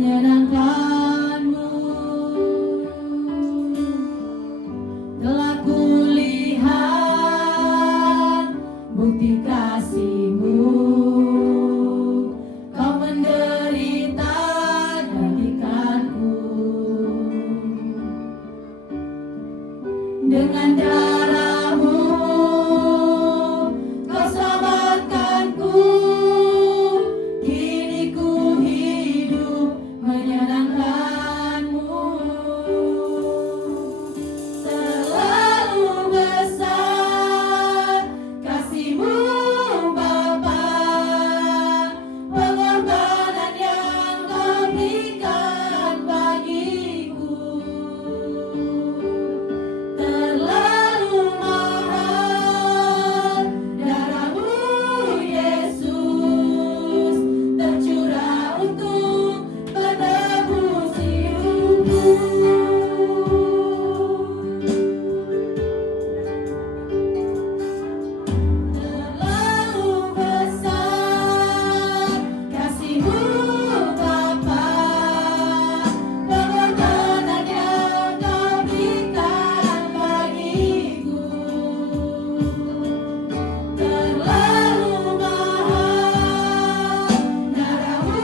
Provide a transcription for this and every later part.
menyenangkanmu. Telah kulihat bukti kasih-Mu, Kau menderita gantikanku. Dengan darah-Mu Kau selamatkanku. Kini ku hidup menyenangkan-Mu. Terlalu besar kasih-Mu Bapa, pengorbanan yang Kau berikan bagiku. Terlalu mahal darah-Mu Yesus, tercurah untuk menebus hidupku. Terlalu besar kasih-Mu Bapa, pengorbanan yang Kau berikan bagiku. Terlalu mahal darah-Mu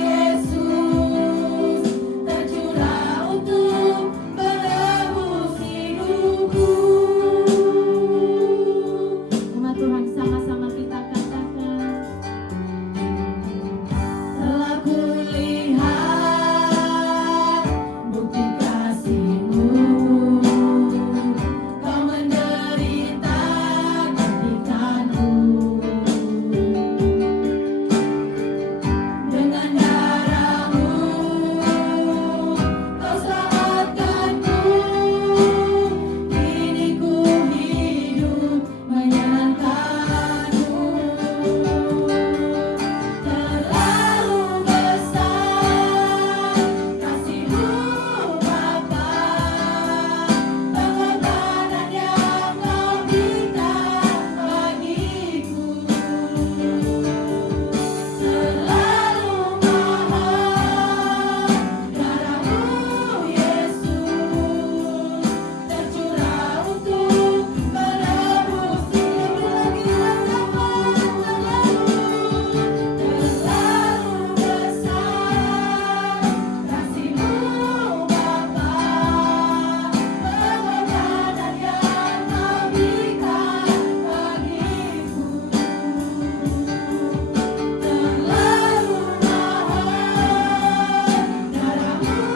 Yesus, tercurah untuk menebus hidupku. Umat Tuhan, sama-sama kita katakan, telah kulihat bukti kasih-Mu, Kau menderita gantikanku. Dengan darah-Mu Kau selamatkanku. Kini ku hidup menyenangkan-Mu. Terlalu besar kasih-Mu Bapa, pengorbanan yang Kau berikan bagiku. Terlalu mahal darah-Mu Yesus, tercurah untuk menebus hidupku. Lagi katakan, terlalu besar kasih-Mu Bapa, pengorbanan yang Kau berikan bagiku. Terlalu mahal darah-Mu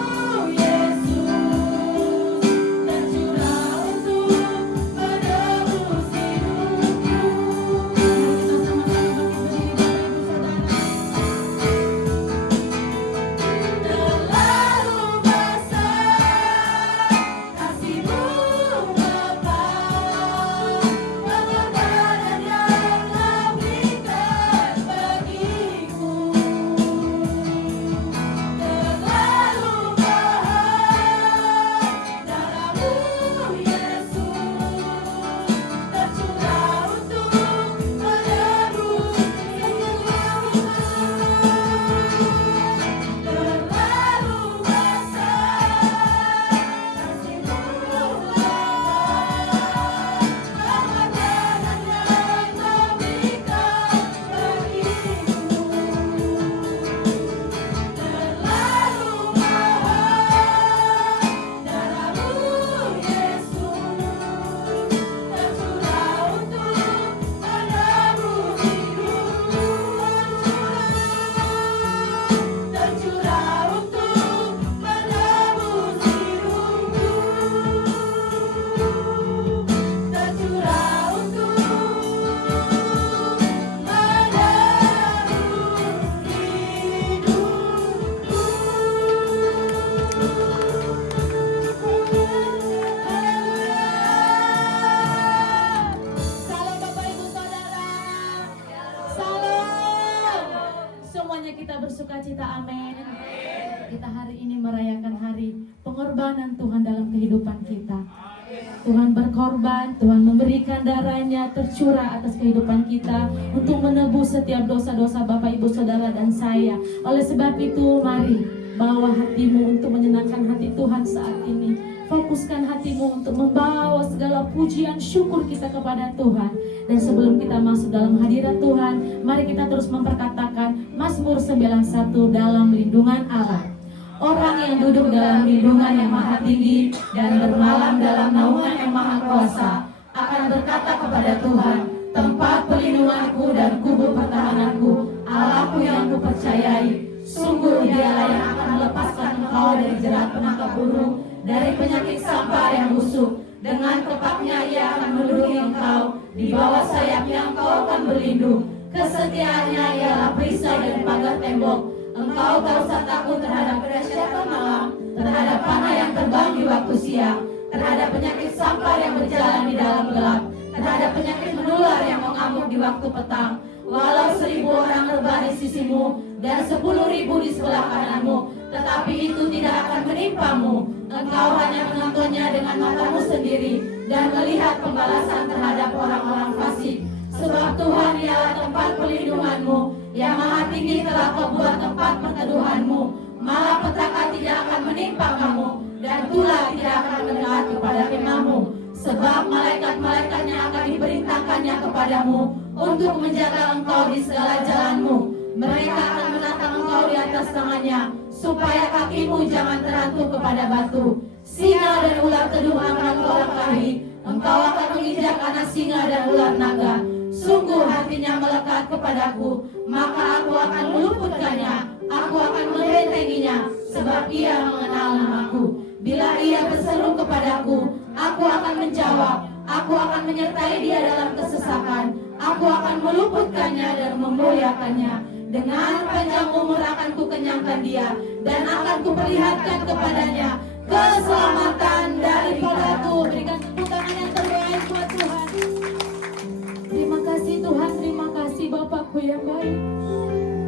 Yesus, tercurah untuk menebus hidupku. Kita sama-sama berdiri Bapak Ibu Saudara. Terlalu besar kasih-Mu Bapa, pengorbanan yang Kau berikan bagiku. Terlalu mahal darah-Mu Yesus, tercurah untuk menebus hidupku. Terlalu besar kasih-Mu Bapa, pengorbanan yang Kau berikan bagiku. Terlalu mahal darah-Mu Yesus, tercurah untuk menebus hidupku. Tercurah untuk menebus hidupku. Tercurah untuk Salam Bapak Ibu Saudara. Salam. Semuanya kita bersuka cita, amin. Kita hari ini merayakan hari pengorbanan Tuhan dalam kehidupan kita. Tuhan berkorban berkorban, Tuhan memberikan darahnya tercurah atas kehidupan kita untuk menebus setiap dosa-dosa Bapak Ibu Saudara dan saya. Oleh sebab itu mari bawa hatimu untuk menyenangkan hati Tuhan saat ini. Fokuskan hatimu untuk membawa segala pujian syukur kita kepada Tuhan. Dan sebelum kita masuk dalam hadirat Tuhan, mari kita terus memperkatakan Mazmur 91 dalam lindungan Allah. Orang yang duduk dalam lindungan yang maha tinggi dan bermalam dalam naungan yang maha kuasa akan berkata kepada Tuhan, tempat perlindunganku dan kubu pertahananku, Allahku yang kupercayai. Sungguh dialah yang akan melepaskan engkau dari jerat penangkap burung, dari penyakit sampar yang busuk. Dengan tepaknya ia akan melindungi engkau, di bawah sayapnya engkau akan berlindung. Kesetiaannya ialah perisai dan pagar tembok. Engkau tak usah takut terhadap kedahsyatan malam, terhadap panah yang terbang di waktu siang, terhadap penyakit sampar yang berjalan di dalam gelap, terhadap penyakit menular yang mengamuk di waktu petang. Walau 1000 orang rebah di sisimu dan 10.000 di sebelah kananmu, tetapi itu tidak akan menimpamu. Engkau hanya menontonnya dengan matamu sendiri dan melihat pembalasan terhadap orang-orang fasik. Sebab Tuhan ialah tempat perlindunganmu, yang maha tinggi telah kau buat tempat perteduhanmu. Malapetaka tidak akan menimpa kamu, dan tulah tidak akan mendekat kepada kemahmu. Sebab malaikat-malaikatnya akan diperintahkannya kepadamu untuk menjaga engkau di segala jalanmu. Mereka akan menatang engkau di atas tangannya, supaya kakimu jangan terantuk kepada batu. Singa dan ular tedung akan engkau langkahi. Engkau akan menginjak anak singa dan ular naga. Sungguh hatinya melekat kepadaku, maka aku akan meluputkannya. Aku akan membentenginya, sebab ia mengenal namaku. Bila ia berseru kepadaku, aku akan menjawab. Aku akan menyertai dia dalam kesesakan. Aku akan meluputkannya dan memuliakannya. Dengan panjang umur akan kukenyangkan dia, dan akan kuperlihatkan kepadanya keselamatan daripadaku. Berikan tepuk tangan yang terbaik buat Tuhan. Terima kasih Tuhan, terima kasih Bapakku yang baik.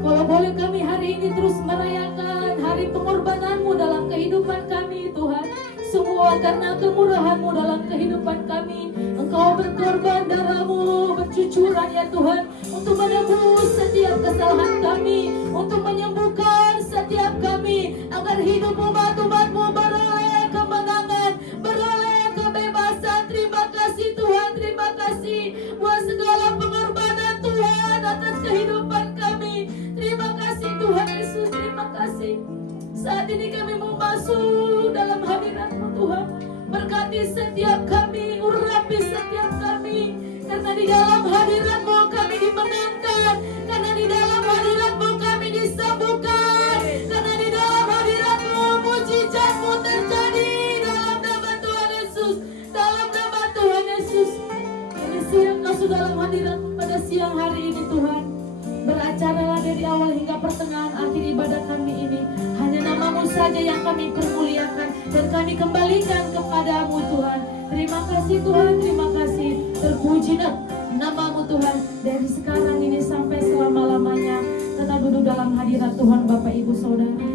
Kalau boleh kami hari ini terus merayakan hari pengorbananmu dalam kehidupan kami Tuhan. Semua karena kemurahanmu dalam kehidupan kami. Engkau berkorban darahmu bercucuran ya Tuhan, untuk menebus setiap kesalahan kami, untuk menyembuhkan setiap kami, agar hidup umat-umatmu beroleh kemenangan, beroleh kebebasan. Terima kasih Tuhan, terima kasih buat segala pengorbanan Tuhan atas kehidupan kami. Terima kasih Tuhan Yesus, terima kasih. Saat ini kami mau masuk dalam hadirat-Mu Tuhan. Berkati setiap kami, urapi setiap kami. Karena di dalam hadirat-Mu kami dimenangkan. Karena di dalam hadirat-Mu kami disembuhkan. Karena di dalam hadirat-Mu mujizat-Mu terjadi. Dalam nama Tuhan Yesus, dalam nama Tuhan Yesus. Kami siap masuk dalam hadirat-Mu pada siang hari ini Tuhan. Beracaralah dari awal hingga pertengahan akhir ibadah kami ini. Hanya nama-Mu saja yang kami permuliakan dan kami kembalikan kepadamu Tuhan. Terima kasih Tuhan, terima kasih. Terpuji nama-Mu Tuhan. Dari sekarang ini sampai selama-lamanya tetap duduk dalam hadirat Tuhan Bapak Ibu Saudara.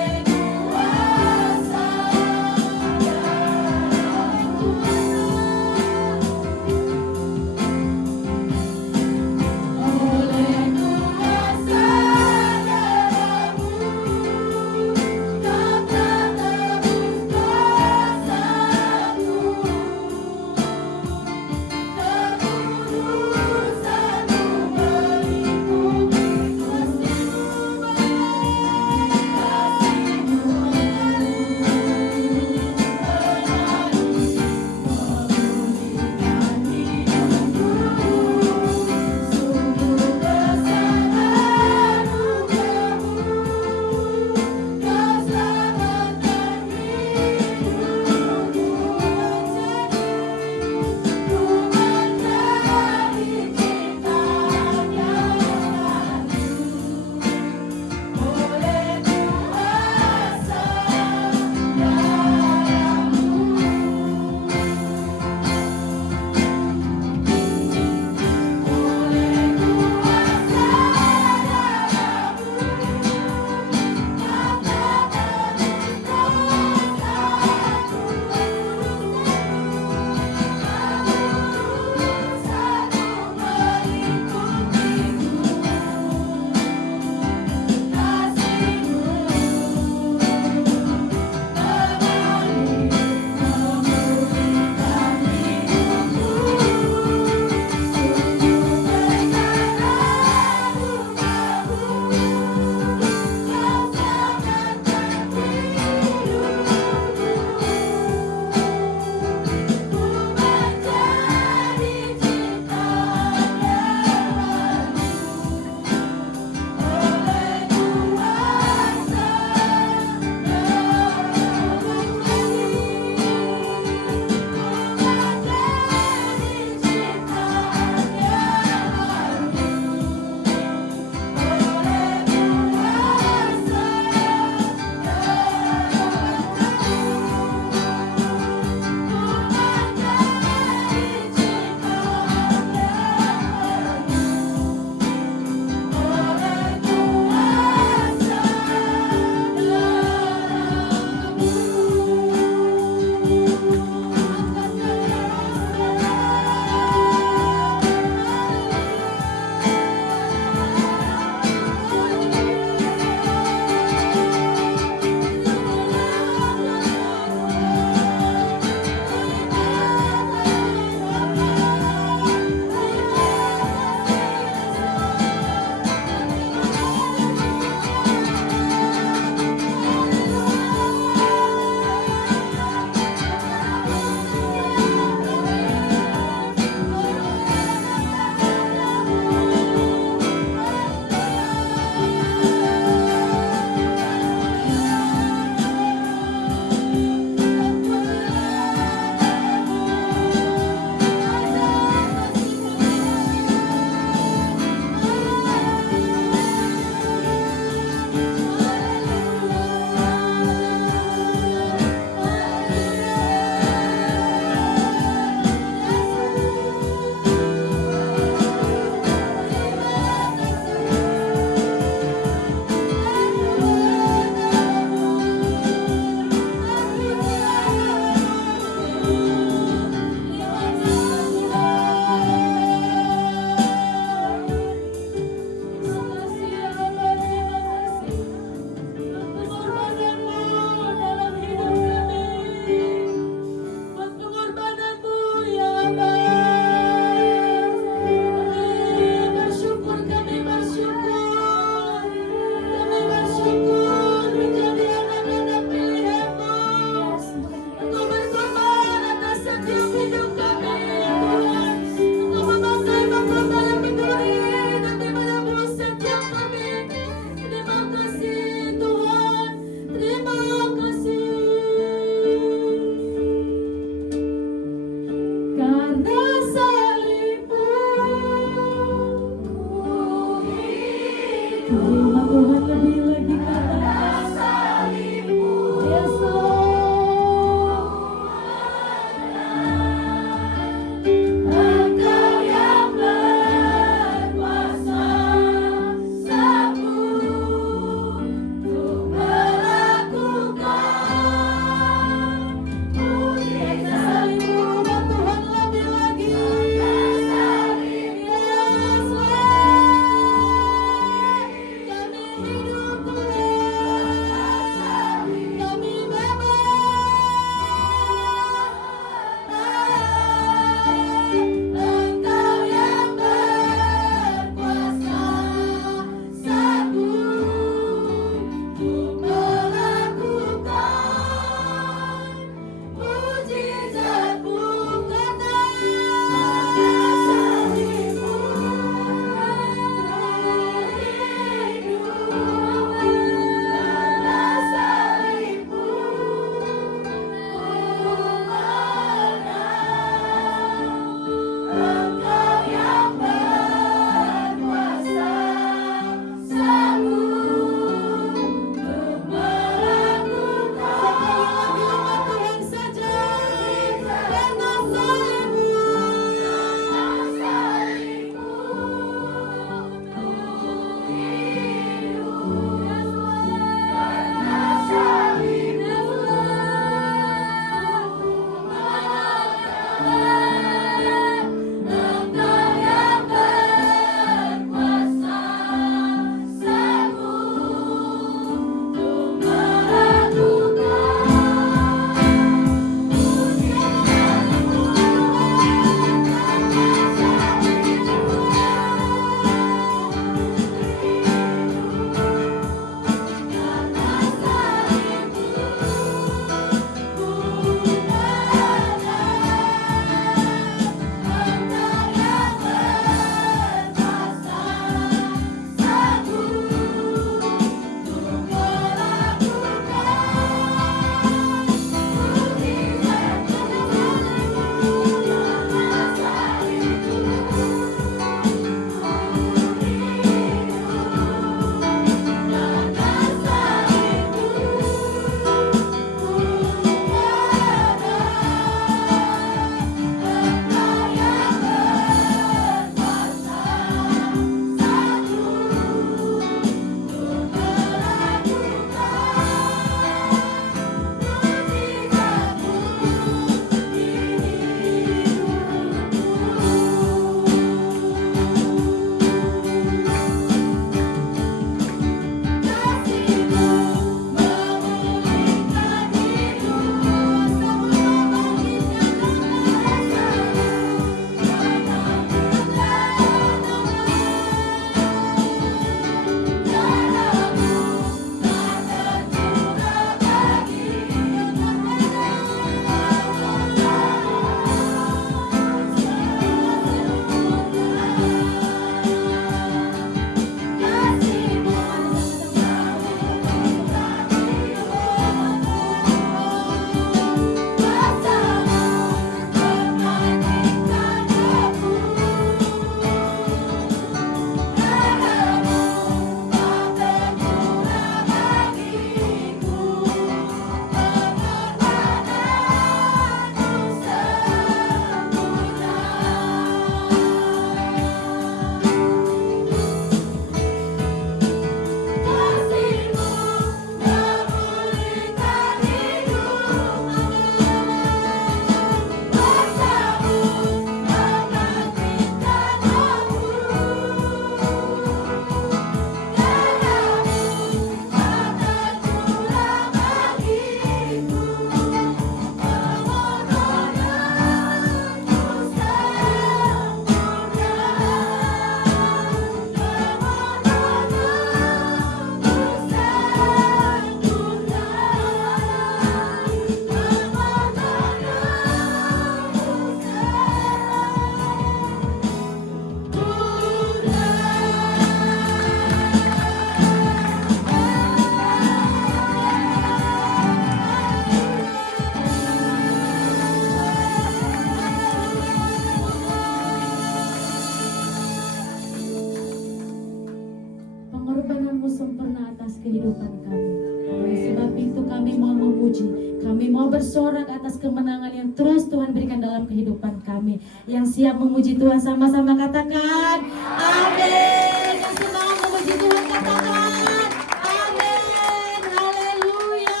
memuji. Kami mau bersorak atas kemenangan yang terus Tuhan berikan dalam kehidupan kami. Yang siap memuji Tuhan sama-sama katakan amin. Yang senang memuji Tuhan katakan amin. Haleluya.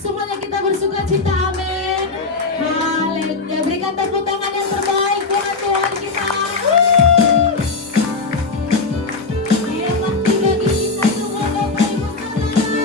Semuanya kita bersuka cita, amin. Haleluya. Berikan tepuk tangan yang terbaik buat Tuhan kita. Dia bakti bagi kita semua Bapak Ibu saudara.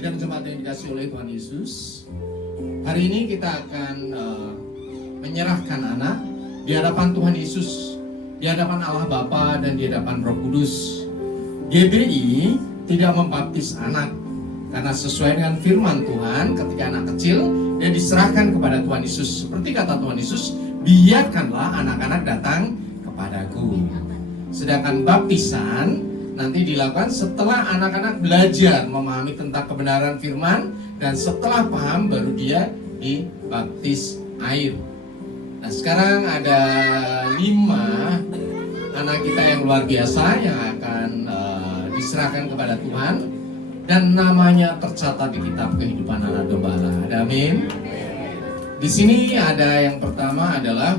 Sidang jemaat yang dikasih oleh Tuhan Yesus, hari ini kita akan menyerahkan anak di hadapan Tuhan Yesus, di hadapan Allah Bapa dan di hadapan Roh Kudus. GBI tidak membaptis anak karena sesuai dengan firman Tuhan, ketika anak kecil dia diserahkan kepada Tuhan Yesus. Seperti kata Tuhan Yesus, biarkanlah anak-anak datang kepadaku. Sedangkan baptisan nanti dilakukan setelah anak-anak belajar memahami tentang kebenaran firman, dan setelah paham baru dia dibaptis air. Nah, sekarang ada 5 anak kita yang luar biasa yang akan diserahkan kepada Tuhan, dan namanya tercatat di kitab kehidupan anak gembala. Ada amin. Di sini ada yang pertama adalah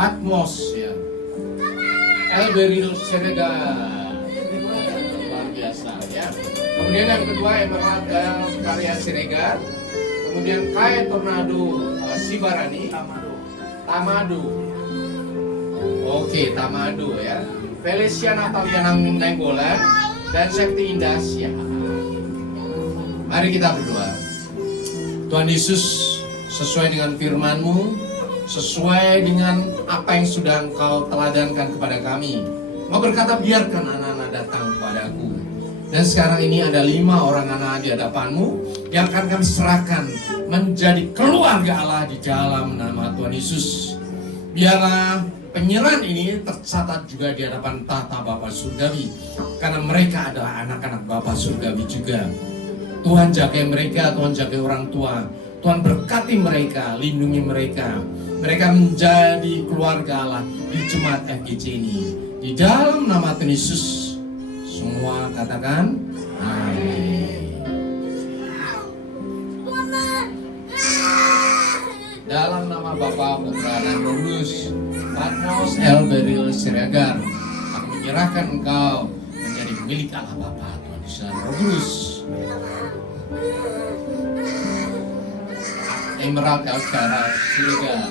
Patmos ya. Elberil Siregar, luar biasa ya. Kemudian yang kedua Emerald Karya Siregar. Kemudian Kai Tornado Sibarani, Tamado. Oke, Tamado ya. Felicia Natalia Nenggolan dan Sekti Indasya. Mari kita berdoa. Tuhan Yesus, sesuai dengan firman-Mu, sesuai dengan apa yang sudah Engkau teladankan kepada kami, Engkau berkata biarkan anak-anak datang kepadaku. Dan sekarang ini ada 5 orang anak di hadapan-Mu yang akan kami serahkan menjadi keluarga Allah di dalam nama Tuhan Yesus. Biarlah penyerahan ini tercatat juga di hadapan tahta Bapa Surgawi, karena mereka adalah anak-anak Bapa Surgawi juga. Tuhan jaga mereka, Tuhan jaga orang tua, Tuhan berkati mereka, lindungi mereka. Mereka menjadi keluarga Allah di jemaat FGC ini. Di dalam nama Tuhan Yesus, semua katakan amin. Dalam nama Bapa, Putra dan Roh Kudus, Patmos Elberil Siregar, aku menyerahkan engkau menjadi milik Allah Bapa, Tuhan Yesus dan Roh Kudus. Emerald Karya Siregar,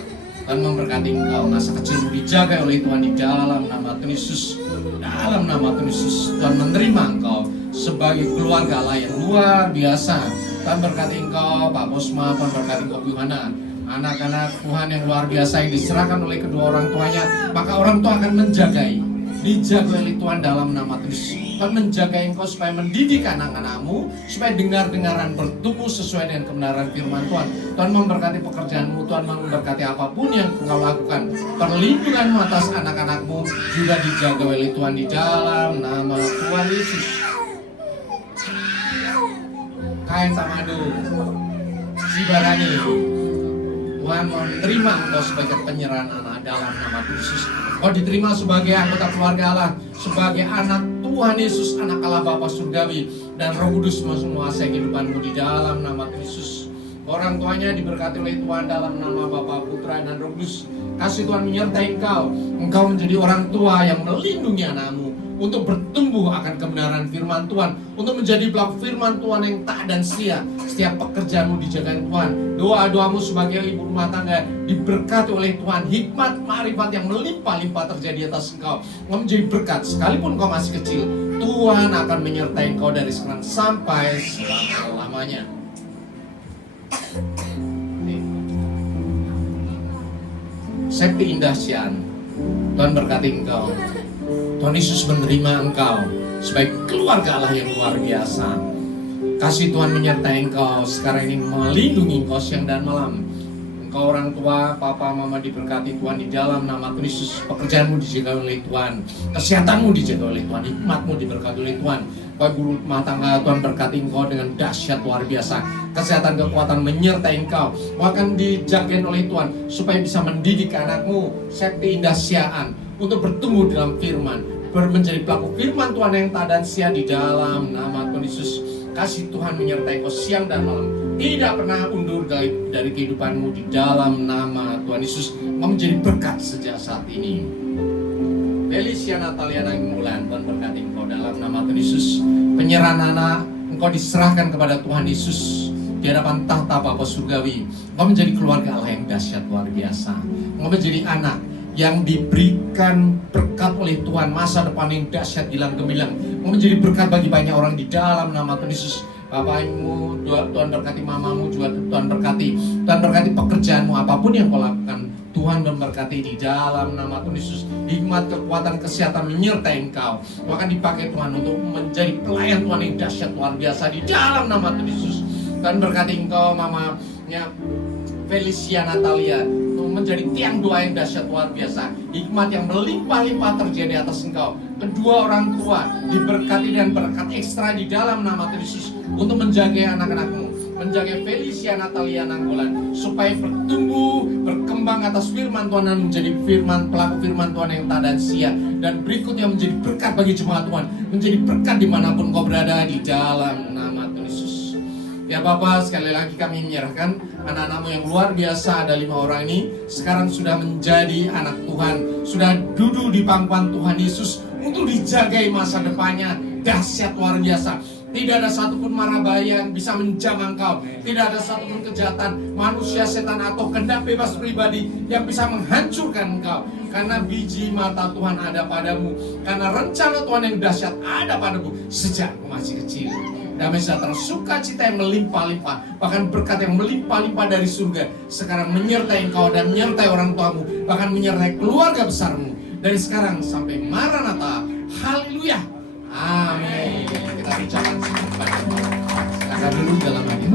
Tuhan memberkati engkau, masa kecilmu dijaga oleh Tuhan di dalam nama Tuhan Yesus. Dalam nama Tuhan Yesus, Tuhan menerima engkau sebagai keluarga Allah yang luar biasa. Tuhan berkati engkau, Pak Bosma, Tuhan berkati engkau Yohana, anak-anak Tuhan yang luar biasa yang diserahkan oleh kedua orang tuanya, maka orang tua akan menjagai, dijaga oleh Tuhan dalam nama Tuhan Yesus. Tuhan menjaga engkau supaya mendidik anak-anakmu, supaya dengar-dengaran bertumbuh sesuai dengan kebenaran firman Tuhan. Tuhan memberkati pekerjaanmu, Tuhan memberkati apapun yang engkau lakukan. Perlindunganmu atas anak-anakmu juga dijaga oleh Tuhan di dalam nama Tuhan Yesus. Kain Tamado Sibarani, Tuhan menerima engkau sebagai penyerahan anak dalam nama Tuhan Yesus. Kau diterima sebagai anggota keluarga Allah, sebagai anak Tuhan Yesus, anak Allah Bapa Surgawi, dan Roh Kudus menguasai kehidupanmu di dalam nama Tuhan Yesus. Orang tuanya diberkati oleh Tuhan dalam nama Bapa, Putra, dan Roh Kudus. Kasih Tuhan menyertai engkau. Engkau menjadi orang tua yang melindungi anakmu untuk bertumbuh akan kebenaran firman Tuhan, untuk menjadi pelaku firman Tuhan yang taat dan setia. Setiap pekerjaanmu dijaga Tuhan. Doa-doamu sebagai ibu rumah tangga diberkati oleh Tuhan. Hikmat, marifat yang melimpah-limpah terjadi atas engkau. Engkau menjadi berkat sekalipun engkau masih kecil. Tuhan akan menyertai engkau dari sekarang sampai selama-lamanya. Sekti Indasyan, Tuhan berkati engkau. Tuhan Yesus menerima engkau sebagai keluarga Allah yang luar biasa. Kasih Tuhan menyertai engkau sekarang ini, melindungi engkau siang dan malam. Engkau orang tua, papa, mama diberkati Tuhan di dalam nama Tuhan Yesus. Pekerjaanmu dijaga oleh Tuhan, kesehatanmu dijaga oleh Tuhan, hikmatmu diberkati oleh Tuhan. Bapak guru rumah tangga, Tuhan berkati engkau dengan dahsyat luar biasa. Kesehatan, kekuatan menyertai engkau, akan dijaga oleh Tuhan supaya bisa mendidik anakmu Sekti Indasyaan untuk bertumbuh dalam firman, menjadi pelaku firman Tuhan yang taat dan setia di dalam nama Tuhan Yesus. Kasih Tuhan menyertai kau siang dan malam, tidak pernah undur dari kehidupanmu di dalam nama Tuhan Yesus. Kau menjadi berkat sejak saat ini. Felicia Natalia Nangmulan, Tuhan berkati engkau dalam nama Tuhan Yesus. Penyerahan anak engkau diserahkan kepada Tuhan Yesus di hadapan tahta Bapa Surgawi. Engkau menjadi keluarga Allah yang dahsyat luar biasa. Engkau menjadi anak yang diberikan berkat oleh Tuhan, masa depan yang dahsyat, gilang gemilang, menjadi berkat bagi banyak orang di dalam nama Tuhan Yesus. Bapakmu, Tuhan berkati mamamu juga, Tuhan berkati pekerjaanmu, apapun yang kau lakukan, Tuhan memberkati di dalam nama Tuhan Yesus. Hikmat, kekuatan, kesehatan menyertai engkau. Kau akan dipakai Tuhan untuk menjadi pelayan Tuhan yang dahsyat luar biasa di dalam nama Tuhan Yesus. Tuhan berkati engkau, mamanya Felicia Natalia, menjadi tiang doa yang dahsyat luar biasa. Hikmat yang melimpah-limpah terjadi atas engkau. Kedua orang tua diberkati dan berkat ekstra di dalam nama Tuhan Yesus untuk menjaga anak-anakmu, menjaga Felicia Natalia Nanggolan supaya bertumbuh, berkembang atas firman Tuhan dan menjadi pelaku firman Tuhan yang tak dan sia. Dan berikutnya menjadi berkat bagi jemaat Tuhan, menjadi berkat dimanapun kau berada di dalam nama Tuhan Yesus. Ya Bapak, sekali lagi kami menyerahkan anak-anakmu yang luar biasa, ada 5 orang ini sekarang sudah menjadi anak Tuhan, sudah duduk di pangkuan Tuhan Yesus untuk dijagai masa depannya dahsyat luar biasa. Tidak ada satupun mara bahaya yang bisa menjamah engkau. Tidak ada satupun kejahatan manusia, setan atau kehendak bebas pribadi yang bisa menghancurkan engkau. Karena biji mata Tuhan ada padamu, karena rencana Tuhan yang dahsyat ada padamu sejak masih kecil. Damai sejahtera, sukacita yang melimpah-limpah, bahkan berkat yang melimpah-limpah dari surga sekarang menyertai engkau dan menyertai orang tuamu, bahkan menyertai keluarga besarmu dari sekarang sampai Maranatha. Haleluya, amin. Kita ucapkan selamat pada Tuhan. Silakan dulu dalam hati.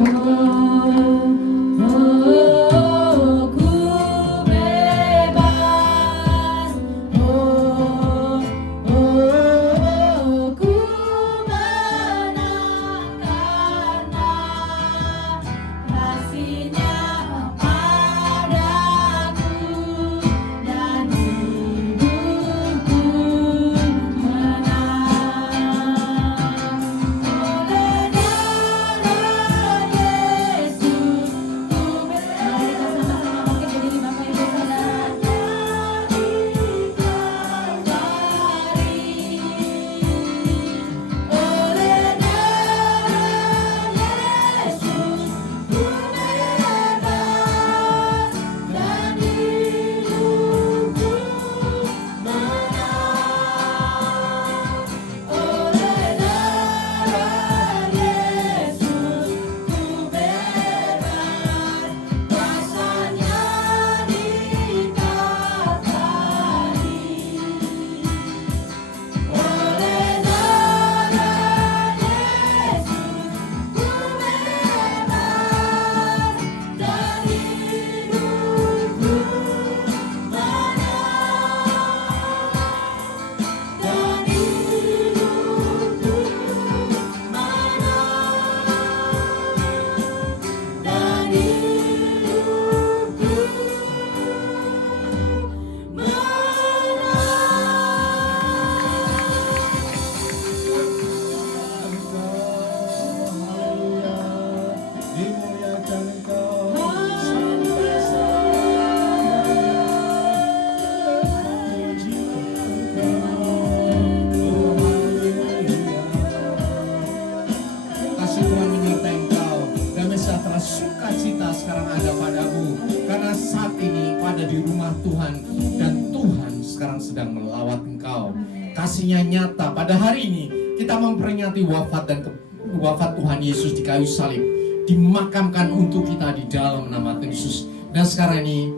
Kasihnya nyata. Pada hari ini kita memperingati wafat Tuhan Yesus di kayu salib, dimakamkan untuk kita di dalam nama Tuhan Yesus. Dan sekarang ini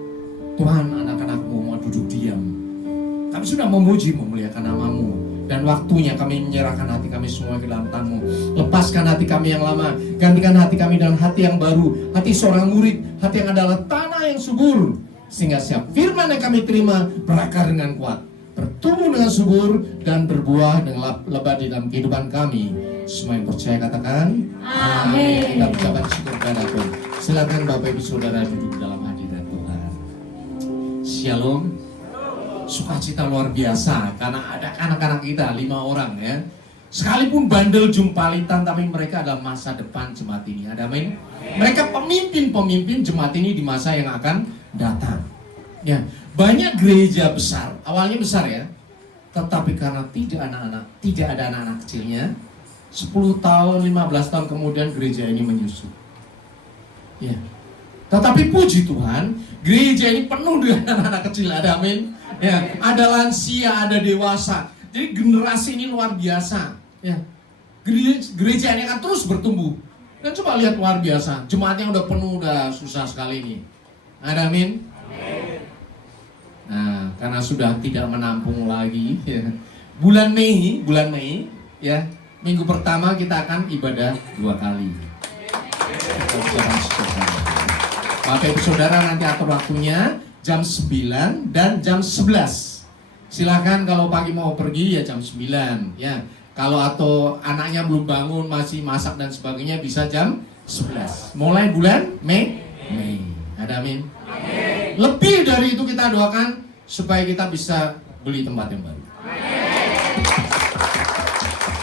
Tuhan, anak-anakmu mau duduk diam. Kami sudah memuji, memuliakan namamu, dan waktunya kami menyerahkan hati kami semua ke dalam tangan-Mu. Lepaskan hati kami yang lama, gantikan hati kami dengan hati yang baru, hati seorang murid, hati yang adalah tanah yang subur, sehingga setiap firman yang kami terima berakar dengan kuat, bertumbuh dengan subur, dan berbuah dengan lebat di dalam kehidupan kami. Semua yang percaya katakan amin. Kita ucapkan syukur kepada Tuhan. Silakan Bapak Ibu Saudara duduk dalam hadirat Tuhan. Shalom. Sukacita luar biasa karena ada anak-anak kita 5 orang ya. Sekalipun bandel jumpalitan, tapi mereka adalah masa depan jemaat ini. Ada amin. Mereka pemimpin jemaat ini di masa yang akan datang. Ya, banyak gereja besar, awalnya besar ya, tetapi karena tidak ada anak-anak kecilnya, 10 tahun, 15 tahun kemudian gereja ini menyusut. Ya, Tetapi puji Tuhan, gereja ini penuh dengan anak-anak kecil, ada amin. Ya, ada lansia, ada dewasa. Jadi generasi ini luar biasa. Ya, gereja ini akan terus bertumbuh. Dan coba lihat luar biasa, jemaatnya udah penuh, udah susah sekali ini. Ada amin. Nah, karena sudah tidak menampung lagi, ya. Bulan Mei, ya, minggu pertama kita akan ibadah 2 kali. Bapak Ibu Saudara nanti atur waktunya jam 9 dan jam 11. Silakan kalau pagi mau pergi ya jam 9 ya. Kalau atau anaknya belum bangun masih masak dan sebagainya bisa jam 11. Mulai bulan Mei. Ada amin. Lebih dari itu kita doakan supaya kita bisa beli tempat yang baru.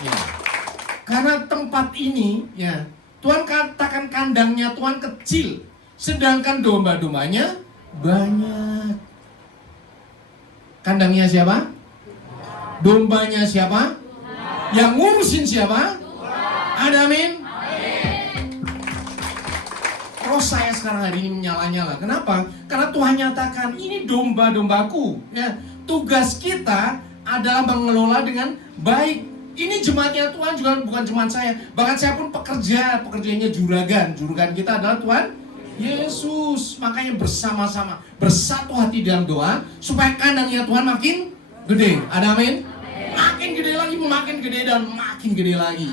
Ya. Karena tempat ini ya, Tuhan katakan kandangnya Tuhan kecil, sedangkan domba-dombanya banyak. Kandangnya siapa? Dombanya siapa? Yang ngurusin siapa? Ada amin. Roh saya sekarang hari ini menyala-nyala. Kenapa? Karena Tuhan nyatakan ini domba-dombaku. Ya, tugas kita adalah mengelola dengan baik. Ini jemaatnya Tuhan juga bukan jemaat saya. Bahkan saya pun pekerjanya juragan. Juragan kita adalah Tuhan Yesus. Makanya bersama-sama bersatu hati dalam doa supaya kandangnya Tuhan makin gede. Ada amin? Makin gede lagi, makin gede dan makin gede lagi.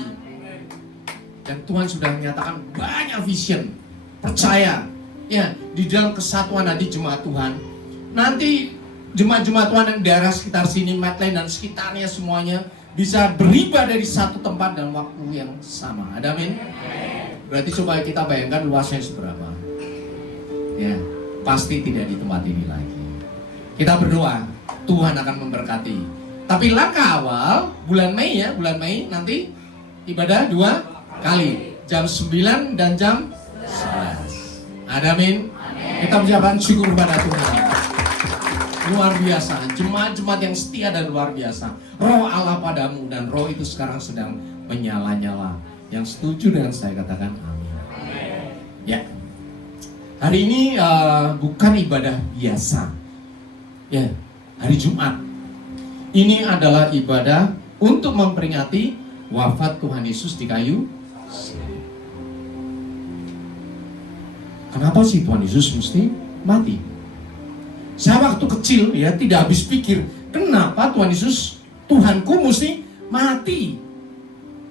Dan Tuhan sudah menyatakan banyak vision. Percaya ya, di dalam kesatuan nanti jemaat Tuhan. Nanti jemaat-jemaat Tuhan yang daerah sekitar sini, Medline dan sekitarnya semuanya bisa beribadah di satu tempat dan waktu yang sama. Ada amin? Berarti coba kita bayangkan luasnya seberapa. Ya, pasti tidak di tempat ini lagi. Kita berdoa, Tuhan akan memberkati. Tapi langkah awal bulan Mei nanti ibadah 2 kali, jam 9 dan jam 11. Ada amin? Kita mengucapkan syukur kepada Tuhan. Luar biasa, jemaat-jemaat yang setia dan luar biasa. Roh Allah padamu, dan roh itu sekarang sedang menyala-nyala. Yang setuju dengan saya katakan amin. Ya, hari ini bukan ibadah biasa. Ya, hari Jumat. Ini adalah ibadah untuk memperingati wafat Tuhan Yesus di kayu salib. Kenapa sih Tuhan Yesus mesti mati? Saya waktu kecil ya tidak habis pikir, kenapa Tuhan Yesus, Tuhanku mesti mati?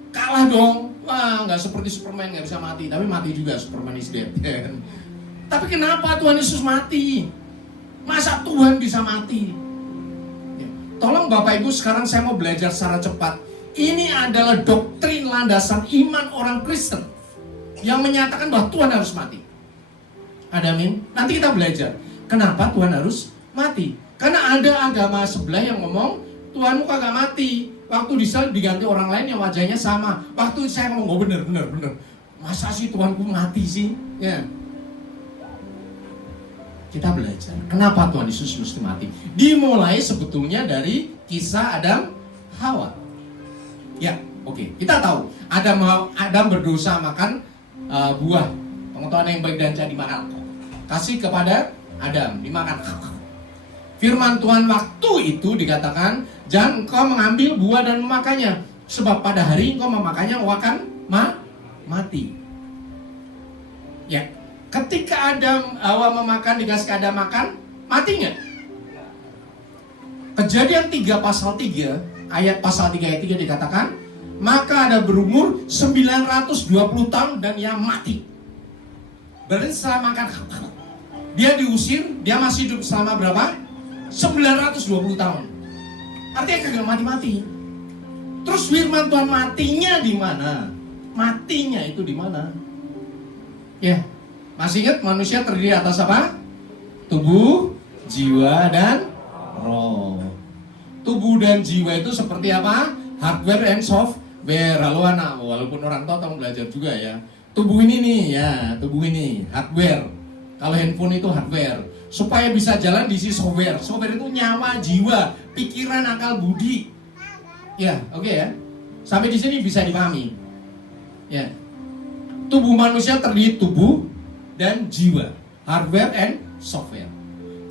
Kalah dong, wah nggak seperti Superman nggak bisa mati, tapi mati juga, Superman is dead. Tapi kenapa Tuhan Yesus mati? Masa Tuhan bisa mati? Ya. Tolong Bapak Ibu, sekarang saya mau belajar secara cepat. Ini adalah doktrin landasan iman orang Kristen yang menyatakan bahwa Tuhan harus mati. Ada amin? Nanti kita belajar kenapa Tuhan harus mati. Karena ada agama sebelah yang ngomong Tuhanmu kagak mati. Waktu disalib diganti orang lain yang wajahnya sama. Waktu saya ngomong, oh bener. Masa sih Tuhanku mati sih? Ya. Kita belajar kenapa Tuhan Yesus mesti mati. Dimulai sebetulnya dari kisah Adam Hawa. Ya, oke. Kita tahu Adam berdosa makan buah pengetahuan yang baik dan jahat dimakan. Kasih kepada Adam, dimakan. Firman Tuhan waktu itu dikatakan, jangan engkau mengambil buah dan memakannya, sebab pada hari engkau memakannya engkau akan mati. Ya, ketika Adam Hawa memakan, dikasih ke Adam makan, mati nggak? Kejadian 3 pasal 3 ayat 3 dikatakan, maka ada berumur 920 tahun dan ia mati. Berarti setelah makan dia diusir, dia masih hidup selama berapa? 920 tahun. Artinya kagak mati-mati. Terus firman Tuhan matinya di mana? Matinya itu di mana? Ya, masih ingat manusia terdiri atas apa? Tubuh, jiwa, dan roh. Tubuh dan jiwa itu seperti apa? Hardware and software. Lalu anak, walaupun orang tua tahu belajar juga ya. Tubuh ini nih, ya, tubuh ini hardware. Kalau handphone itu hardware, supaya bisa jalan diisi software. Software itu nyawa, jiwa, pikiran, akal, budi. Ya, oke ya. Sampai di sini bisa dipahami. Ya. Tubuh manusia terdiri tubuh dan jiwa. hardware and software.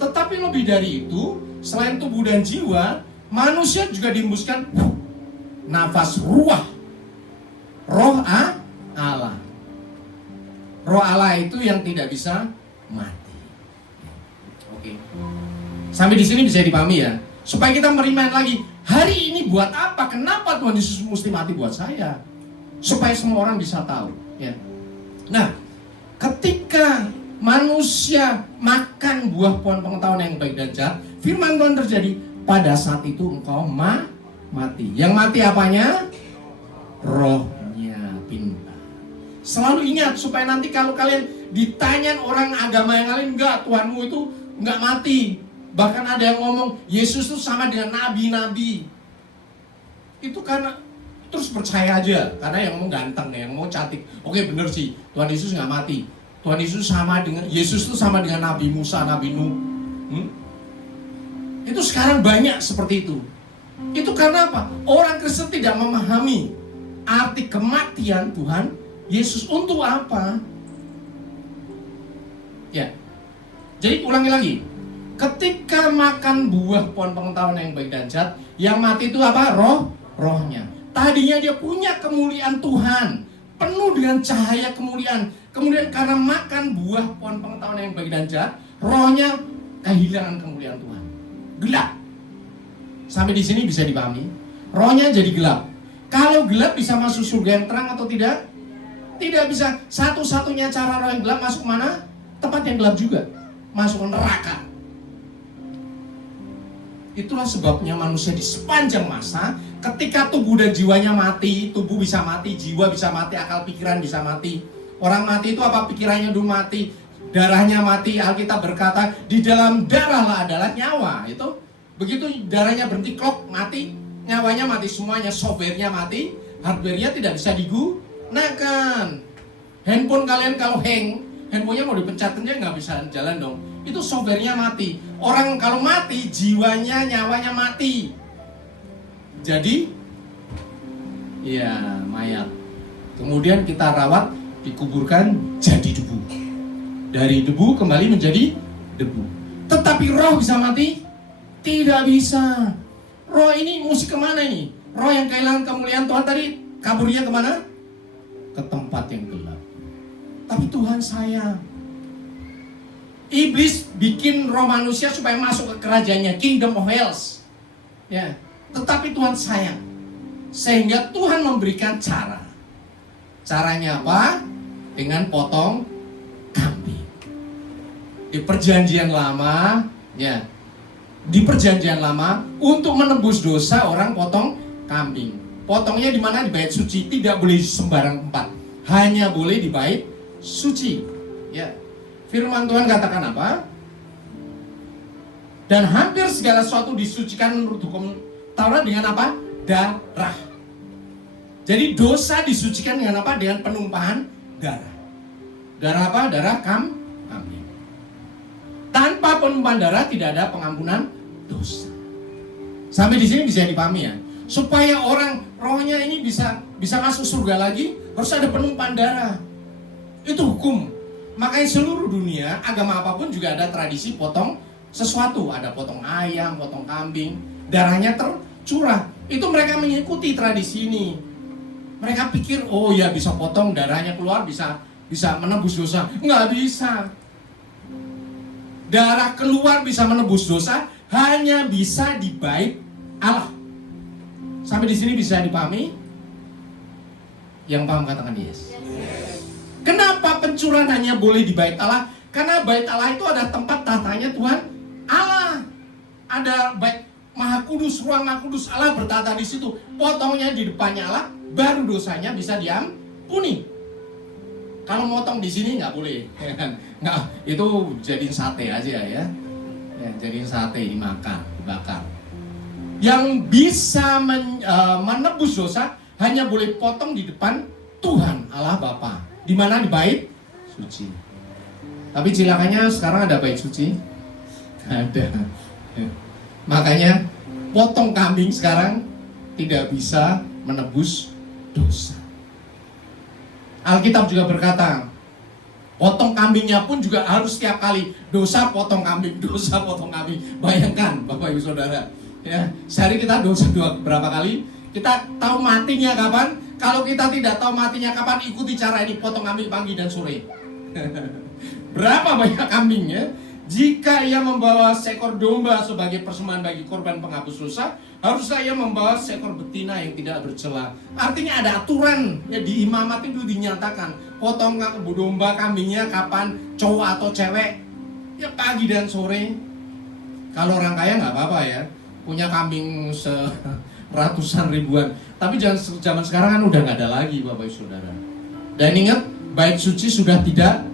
Tetapi lebih dari itu, selain tubuh dan jiwa, manusia juga dihembuskan nafas ruah, roh Allah. Roh Allah itu yang tidak bisa mati. Oke. Sampai di sini bisa dipahami ya. Supaya kita merimain lagi, hari ini buat apa? Kenapa Tuhan Yesus mesti mati buat saya? Supaya semua orang bisa tahu. Ya. Nah, ketika manusia makan buah pohon pengetahuan yang baik dan jahat, firman Tuhan terjadi, pada saat itu engkau mati. Yang mati apanya? Rohnya pintar. Selalu ingat supaya nanti kalau kalian ditanya orang agama yang lain, enggak, Tuhanmu itu enggak mati. Bahkan ada yang ngomong Yesus itu sama dengan nabi-nabi. Itu karena terus percaya aja, karena yang mau ganteng, yang mau cantik. Oke, bener sih, Tuhan Yesus enggak mati. Tuhan Yesus itu sama dengan Nabi Musa, Nabi Nuh. Itu sekarang banyak seperti itu. Itu karena apa? Orang Kristen tidak memahami arti kematian Tuhan Yesus untuk apa? Ya. Jadi ulangi lagi. Ketika makan buah pohon pengetahuan yang baik dan jahat, yang mati itu apa? Rohnya. Tadinya dia punya kemuliaan Tuhan, penuh dengan cahaya kemuliaan. Kemudian karena makan buah pohon pengetahuan yang baik dan jahat, rohnya kehilangan kemuliaan Tuhan. Gelap. Sampai di sini bisa dipahami. Rohnya jadi gelap. Kalau gelap bisa masuk surga yang terang atau tidak? Tidak bisa. Satu-satunya cara roh yang gelap masuk mana? Tempat yang gelap juga. Masuk neraka. Itulah sebabnya manusia di sepanjang masa, ketika tubuh dan jiwanya mati, tubuh bisa mati, jiwa bisa mati, akal pikiran bisa mati. Orang mati itu apa? Pikirannya dulu mati, darahnya mati. Alkitab berkata, di dalam darahlah adalah nyawa. Itu begitu darahnya berhenti, klok, mati, nyawanya mati semuanya, softwarenya mati, hardwarenya tidak bisa digunakan. Handphone kalian kalau hang, handphonenya mau dipencet aja nggak bisa jalan dong. Itu softwarenya mati. Orang kalau mati, jiwanya, nyawanya mati. Jadi, ya mayat. Kemudian kita rawat, dikuburkan jadi debu. Dari debu kembali menjadi debu. Tetapi roh bisa mati? Tidak bisa. Roh ini mesti kemana ini? Roh yang kehilangan kemuliaan Tuhan tadi, kaburnya kemana? Ke tempat yang gelap. Tapi Tuhan sayang. Iblis bikin roh manusia supaya masuk ke kerajaannya, kingdom of hells. Ya, tetapi Tuhan sayang. Sehingga Tuhan memberikan cara. Caranya apa? Dengan potong kambing. Di perjanjian lama, ya. Di perjanjian lama untuk menebus dosa orang potong kambing. Potongnya di mana? Di bait suci, tidak boleh sembarang tempat. Hanya boleh di bait suci. Ya. Firman Tuhan katakan apa? Dan hampir segala sesuatu disucikan menurut hukum Taurat dengan apa? Darah. Jadi dosa disucikan dengan apa? Dengan penumpahan darah. Darah apa? Darah kambing. Tanpa penumpahan darah tidak ada pengampunan dosa. Sampai di sini bisa dipahami ya. Supaya orang rohnya ini bisa masuk surga lagi, harus ada penumpahan darah. Itu hukum. Makanya seluruh dunia, agama apapun juga ada tradisi potong sesuatu. Ada potong ayam, potong kambing, darahnya tercurah. Itu mereka mengikuti tradisi ini. Mereka pikir, oh ya bisa potong, darahnya keluar, bisa menebus dosa. Nggak bisa. Darah keluar bisa menebus dosa, hanya bisa di bait Allah. Sampai di sini bisa dipahami? Yang paham katakan yes. Kenapa pencurahan hanya boleh di bait Allah? Karena bait Allah itu ada tempat tatanya Tuhan Allah. Ada bait Maha Kudus, ruang Maha Kudus, Allah bertata di situ. Potongnya di depannya Allah, baru dosanya bisa diampuni. Kalau motong di sini nggak boleh, nggak, itu jadiin sate aja ya. Jadiin sate, dimakan, dibakar. Yang bisa menebus dosa hanya boleh potong di depan Tuhan Allah Bapa. Di mana? Di bait suci. Tapi cilakanya sekarang ada bait suci? Ada. Makanya potong kambing sekarang tidak bisa menebus dosa. Alkitab juga berkata, Potong kambingnya pun juga harus setiap kali. Dosa potong kambing, dosa potong kambing. Bayangkan Bapak Ibu Saudara. Ya, sehari kita dosa berapa kali? Kita tahu matinya kapan? Kalau kita tidak tahu matinya kapan, ikuti cara ini, potong kambing pagi dan sore. Berapa banyak kambingnya? Jika ia membawa seekor domba sebagai persembahan bagi korban penghapus dosa, haruslah ia membawa seekor betina yang tidak bercela. Artinya ada aturan ya, di imamat itu dinyatakan potong domba kambingnya kapan, cowok atau cewek, ya pagi dan sore. Kalau orang kaya nggak apa-apa ya, punya kambing ratusan ribuan. Tapi zaman sekarang kan udah nggak ada lagi Bapak Ibu Saudara. Dan ingat, bait suci sudah tidak.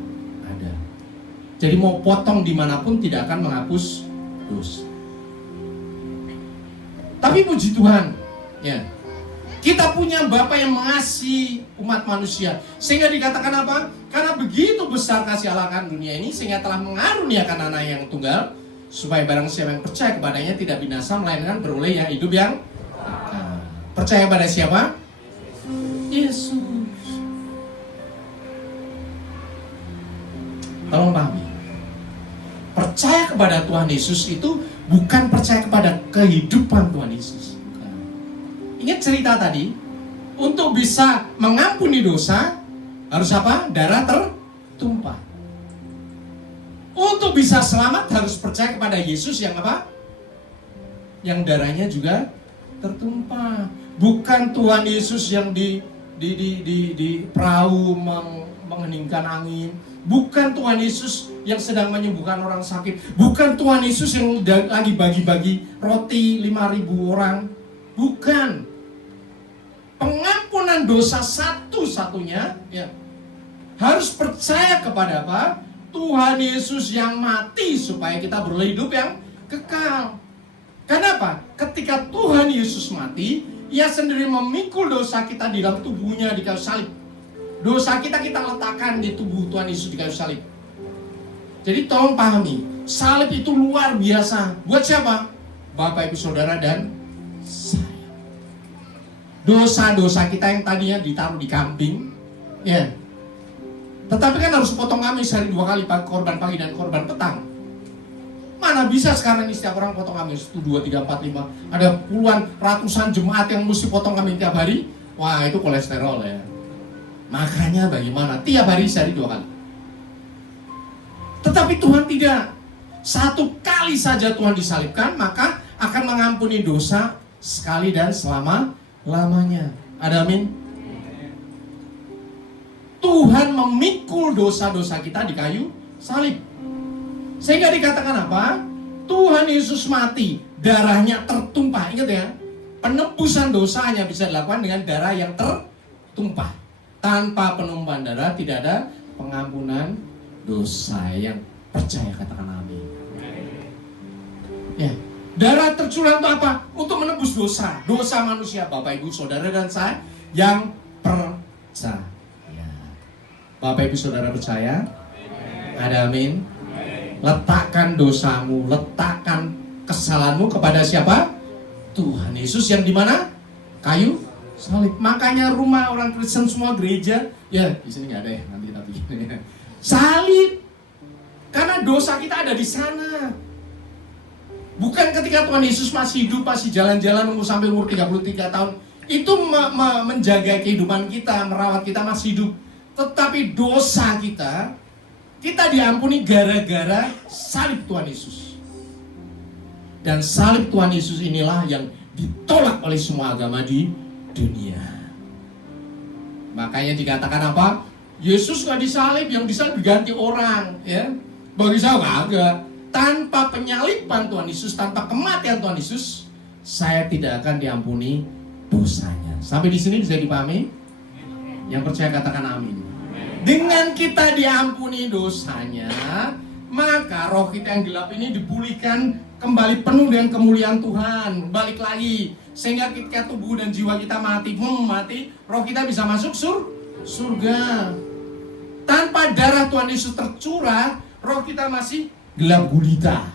Jadi mau potong dimanapun tidak akan menghapus dosa. Tapi puji Tuhan, ya, kita punya Bapa yang mengasihi umat manusia. Sehingga dikatakan apa? Karena begitu besar kasih Allah akan dunia ini, sehingga telah mengaruniakan anak yang tunggal, supaya barang siapa yang percaya kepadanya tidak binasa, melainkan beroleh yang hidup yang kekal. Percaya pada siapa? Yesus. Tolong pahami. Percaya kepada Tuhan Yesus itu bukan percaya kepada kehidupan Tuhan Yesus. Bukan. Ingat cerita tadi, untuk bisa mengampuni dosa harus apa? Darah tertumpah. Untuk bisa selamat harus percaya kepada Yesus yang apa? Yang darahnya juga tertumpah. Bukan Tuhan Yesus yang di perahu mengheningkan angin. Bukan Tuhan Yesus yang sedang menyembuhkan orang sakit. Bukan Tuhan Yesus yang lagi bagi-bagi roti 5.000 orang. Bukan. Pengampunan dosa satu-satunya ya, harus percaya kepada apa? Tuhan Yesus yang mati supaya kita beroleh hidup yang kekal. Kenapa? Ketika Tuhan Yesus mati, Ia sendiri memikul dosa kita di dalam tubuhnya di kayu salib. Dosa kita letakkan di tubuh Tuhan Yesus di kayu salib. Jadi tolong pahami, salib itu luar biasa. Buat siapa? Bapak Ibu Saudara dan saya. Dosa-dosa kita yang tadinya ditaruh di kambing, ya. Tetapi kan harus potong kambing sehari 2 kali, korban pagi dan korban petang. Mana bisa sekarang ini setiap orang potong kambing 1, 2, 3, 4, 5. Ada puluhan, ratusan jemaat yang mesti potong kambing tiap hari. Wah, itu kolesterol ya. Makanya bagaimana? Tiap hari sehari 2 kali. Tetapi Tuhan tidak. 1 kali saja Tuhan disalibkan, maka akan mengampuni dosa sekali dan selama-lamanya. Ada amin? Tuhan memikul dosa-dosa kita di kayu salib. Sehingga dikatakan apa? Tuhan Yesus mati, darahnya tertumpah. Ingat ya, penebusan dosa hanya bisa dilakukan dengan darah yang tertumpah. Tanpa penumpahan darah tidak ada pengampunan dosa. Yang percaya katakan amin. Ya, darah tercurah untuk apa? Untuk menebus dosa. Dosa manusia, Bapak Ibu Saudara dan saya yang percaya. Bapak Ibu Saudara percaya? Ada amin. Letakkan dosamu, letakkan kesalahanmu kepada siapa? Tuhan Yesus yang di mana? Kayu salib. Makanya rumah orang Kristen semua gereja, ya di sini nggak ada ya, nanti tapi salib. Karena dosa kita ada di sana. Bukan ketika Tuhan Yesus masih hidup, masih jalan-jalan sampai umur 33 tahun. Itu menjaga kehidupan kita, merawat kita masih hidup. Tetapi dosa kita diampuni gara-gara salib Tuhan Yesus. Dan salib Tuhan Yesus inilah yang ditolak oleh semua agama di dunia. Makanya dikatakan apa? Yesus gak disalib, yang disalib diganti orang. Ya, bagi saya kagak. Tanpa penyaliban Tuhan Yesus, tanpa kematian Tuhan Yesus, saya tidak akan diampuni dosanya. Sampai di sini bisa dipahami? Yang percaya katakan amin. Dengan kita diampuni dosanya, maka roh kita yang gelap ini dipulihkan kembali penuh dengan kemuliaan Tuhan. Balik lagi, sehingga ketika tubuh dan jiwa kita mati, roh kita bisa masuk surga. Tanpa darah Tuhan Yesus tercurah, roh kita masih gelap gulita.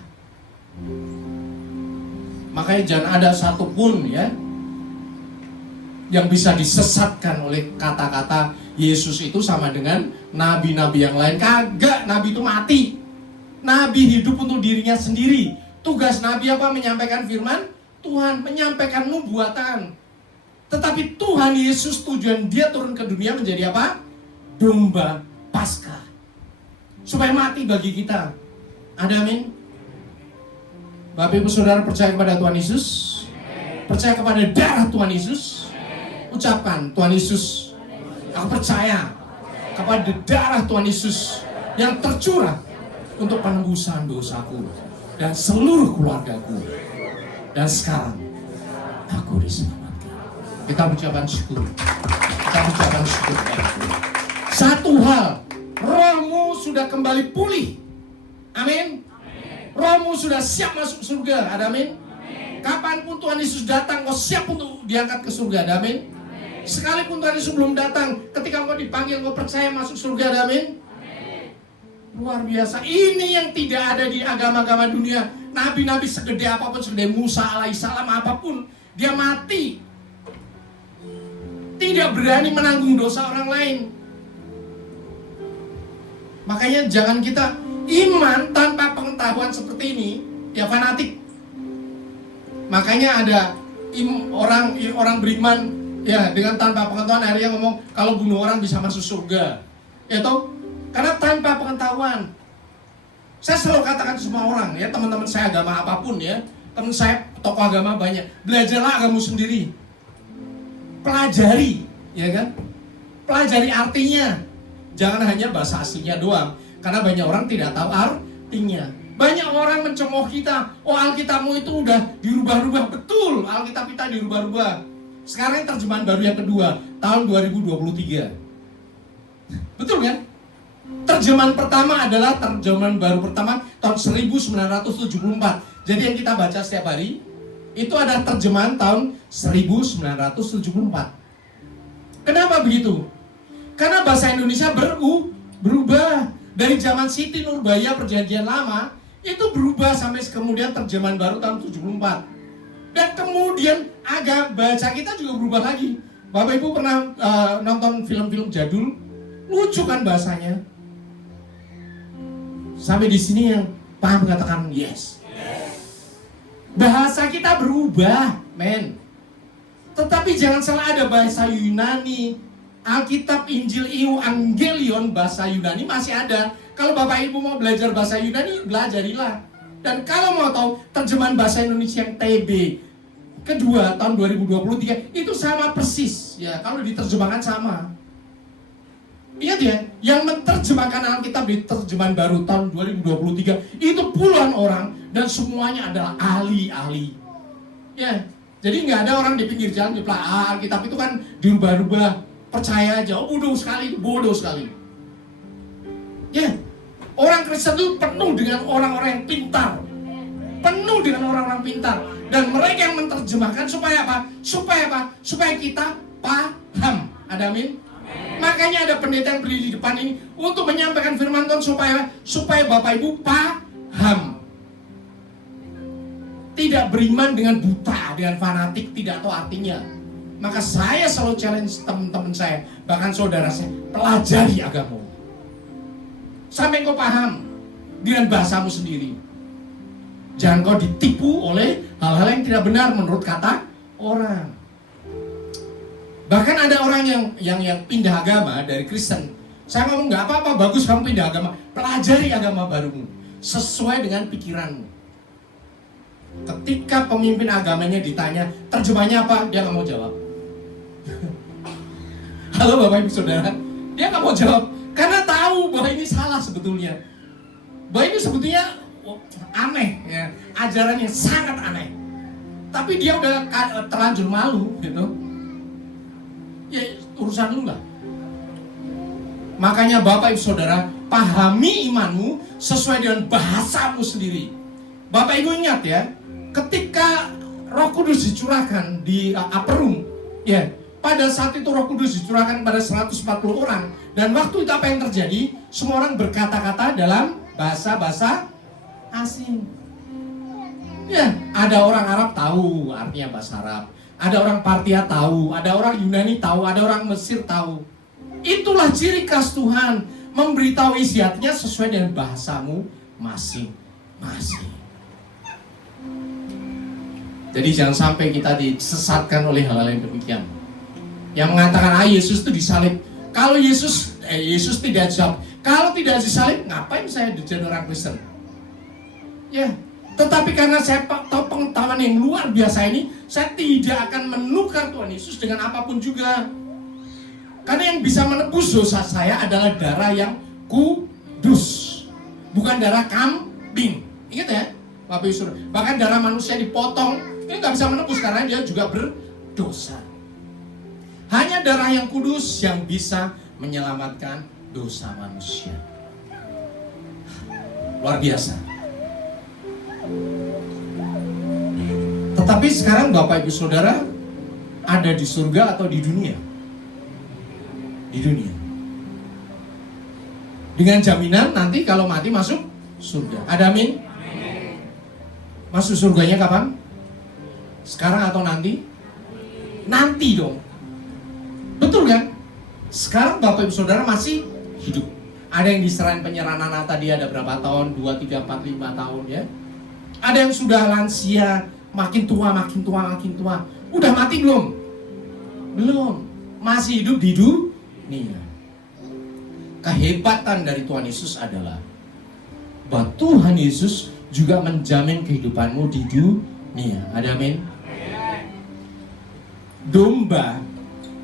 Makanya jangan ada satupun ya yang bisa disesatkan oleh kata-kata Yesus itu sama dengan nabi-nabi yang lain. Kagak, nabi itu mati. Nabi hidup untuk dirinya sendiri. Tugas nabi apa? Menyampaikan firman Tuhan, menyampaikan nubuatan. Tetapi Tuhan Yesus tujuan dia turun ke dunia menjadi apa? Domba Paskah. Supaya mati bagi kita. Ada amin? Bapak Ibu Saudara percaya kepada Tuhan Yesus? Percaya kepada darah Tuhan Yesus? Ucapkan, Tuhan Yesus, aku percaya kepada darah Tuhan Yesus yang tercurah untuk penembusan dosaku dan seluruh keluargaku. Dan sekarang aku diselamatkan. Kita ucapkan syukur. Kita ucapkan syukur kepada Tuhan. Satu hal, rohmu sudah kembali pulih. Amin. Rohmu sudah siap masuk surga. Ada amin. Kapanpun Tuhan Yesus datang, kau siap untuk diangkat ke surga. Ada amin. Sekalipun Tuhan Yesus belum datang, ketika kau dipanggil, kau percaya masuk surga. Ada amin. Luar biasa. Ini yang tidak ada di agama-agama dunia. Nabi-nabi segede apapun, segede Musa alaihissalam apapun, dia mati. Tidak berani menanggung dosa orang lain. Makanya jangan kita iman tanpa pengetahuan seperti ini, ya fanatik. Makanya ada orang beriman ya dengan tanpa pengetahuan, akhirnya ngomong kalau bunuh orang bisa masuk surga. Ya toh? Karena tanpa pengetahuan. Saya selalu katakan semua orang ya, teman-teman saya agama apapun ya, teman saya tokoh agama banyak, belajarlah agamamu sendiri. Pelajari, ya kan? Pelajari artinya. Jangan hanya bahasa aslinya doang, karena banyak orang tidak tahu artinya. Banyak orang mencemooh kita, oh Alkitabmu itu udah dirubah-rubah. Betul, Alkitab kita dirubah-rubah. Sekarang terjemahan baru yang kedua, tahun 2023. Betul kan? Terjemahan pertama adalah terjemahan baru pertama tahun 1974. Jadi yang kita baca setiap hari itu ada terjemahan tahun 1974. Kenapa begitu? Karena bahasa Indonesia berubah. Dari zaman Siti Nurbaya perjanjian lama itu berubah sampai kemudian terjemahan baru tahun 74. Dan kemudian agak baca kita juga berubah lagi. Bapak Ibu pernah nonton film-film jadul? Lucu kan bahasanya? Sampai di sini yang paham katakan yes. Bahasa kita berubah, men. Tetapi jangan salah, ada bahasa Yunani. Alkitab, Injil, Evangelion, bahasa Yunani masih ada. Kalau Bapak Ibu mau belajar bahasa Yunani, belajarilah. Dan kalau mau tahu terjemahan bahasa Indonesia yang TB kedua tahun 2023 itu sama persis. Ya, kalau diterjemahkan sama. Ingat ya, yang menerjemahkan Alkitab di terjemahan baru tahun 2023 itu puluhan orang dan semuanya adalah ahli-ahli. Ya, jadi nggak ada orang di pinggir jalan nyeplah, Alkitab itu kan dirubah-rubah. Percaya aja, oh bodoh sekali. Ya, orang Kristen itu penuh dengan orang-orang yang pintar. Penuh dengan orang-orang pintar. Dan mereka yang menerjemahkan supaya apa? Supaya kita paham. Ada amin? Makanya ada pendeta yang berdiri di depan ini untuk menyampaikan firman Tuhan supaya Bapak Ibu paham. Tidak beriman dengan buta, dengan fanatik, tidak tahu artinya. Maka saya selalu challenge teman-teman saya, bahkan saudara saya, pelajari agamamu. Sampai kau paham dengan bahasamu sendiri. Jangan kau ditipu oleh hal-hal yang tidak benar menurut kata orang. Bahkan ada orang yang pindah agama dari Kristen. Saya ngomong nggak apa-apa, bagus kamu pindah agama. Pelajari agama barumu sesuai dengan pikiranmu. Ketika pemimpin agamanya ditanya terjemahnya apa, dia nggak mau jawab. Halo Bapak Ibu Saudara, dia nggak mau jawab karena tahu bahwa ini salah sebetulnya. Bahwa ini sebetulnya aneh, ya, ajaran yang sangat aneh. Tapi dia udah terlanjur malu, gitu. Ya urusan lu lah. Makanya Bapak Ibu Saudara, pahami imanmu sesuai dengan bahasamu sendiri. Bapak Ibu ingat ya, ketika Roh Kudus dicurahkan di upper room, ya, pada saat itu Roh Kudus dicurahkan pada 140 orang. Dan waktu itu apa yang terjadi? Semua orang berkata-kata dalam bahasa-bahasa asing. Ya, ada orang Arab tahu artinya bahasa Arab. Ada orang Partia tahu, ada orang Yunani tahu, ada orang Mesir tahu. Itulah ciri khas Tuhan, memberitahu isi hatinya sesuai dengan bahasamu masing-masing. Jadi jangan sampai kita disesatkan oleh hal-hal yang demikian. Yang mengatakan Yesus itu disalib. Kalau Yesus tidak disalib. Kalau tidak disalib, ngapain saya jadi orang Kristen? Ya, tetapi karena saya tahu pengetahuan yang luar biasa ini, saya tidak akan menukar Tuhan Yesus dengan apapun juga. Karena yang bisa menebus dosa saya adalah darah yang kudus, bukan darah kambing. Ingat ya, Bapak Ibu Saudara. Bahkan darah manusia dipotong, itu nggak bisa menebus karena dia juga berdosa. Hanya darah yang kudus yang bisa menyelamatkan dosa manusia. Luar biasa. Tetapi sekarang Bapak Ibu Saudara ada di surga atau di dunia? Di dunia. Dengan jaminan nanti kalau mati masuk surga. Ada amin? Masuk surganya kapan? Sekarang atau nanti? Nanti dong. Betul kan? Sekarang Bapak Ibu Saudara masih hidup. Ada yang diserahin penyerahan anak tadi ada berapa tahun? 2, 3, 4, 5 tahun ya. Ada yang sudah lansia, makin tua. Udah mati belum? Belum. Masih hidup di dunia. Kehebatan dari Tuhan Yesus adalah bahwa Tuhan Yesus juga menjamin kehidupanmu di dunia. Ada amin? Domba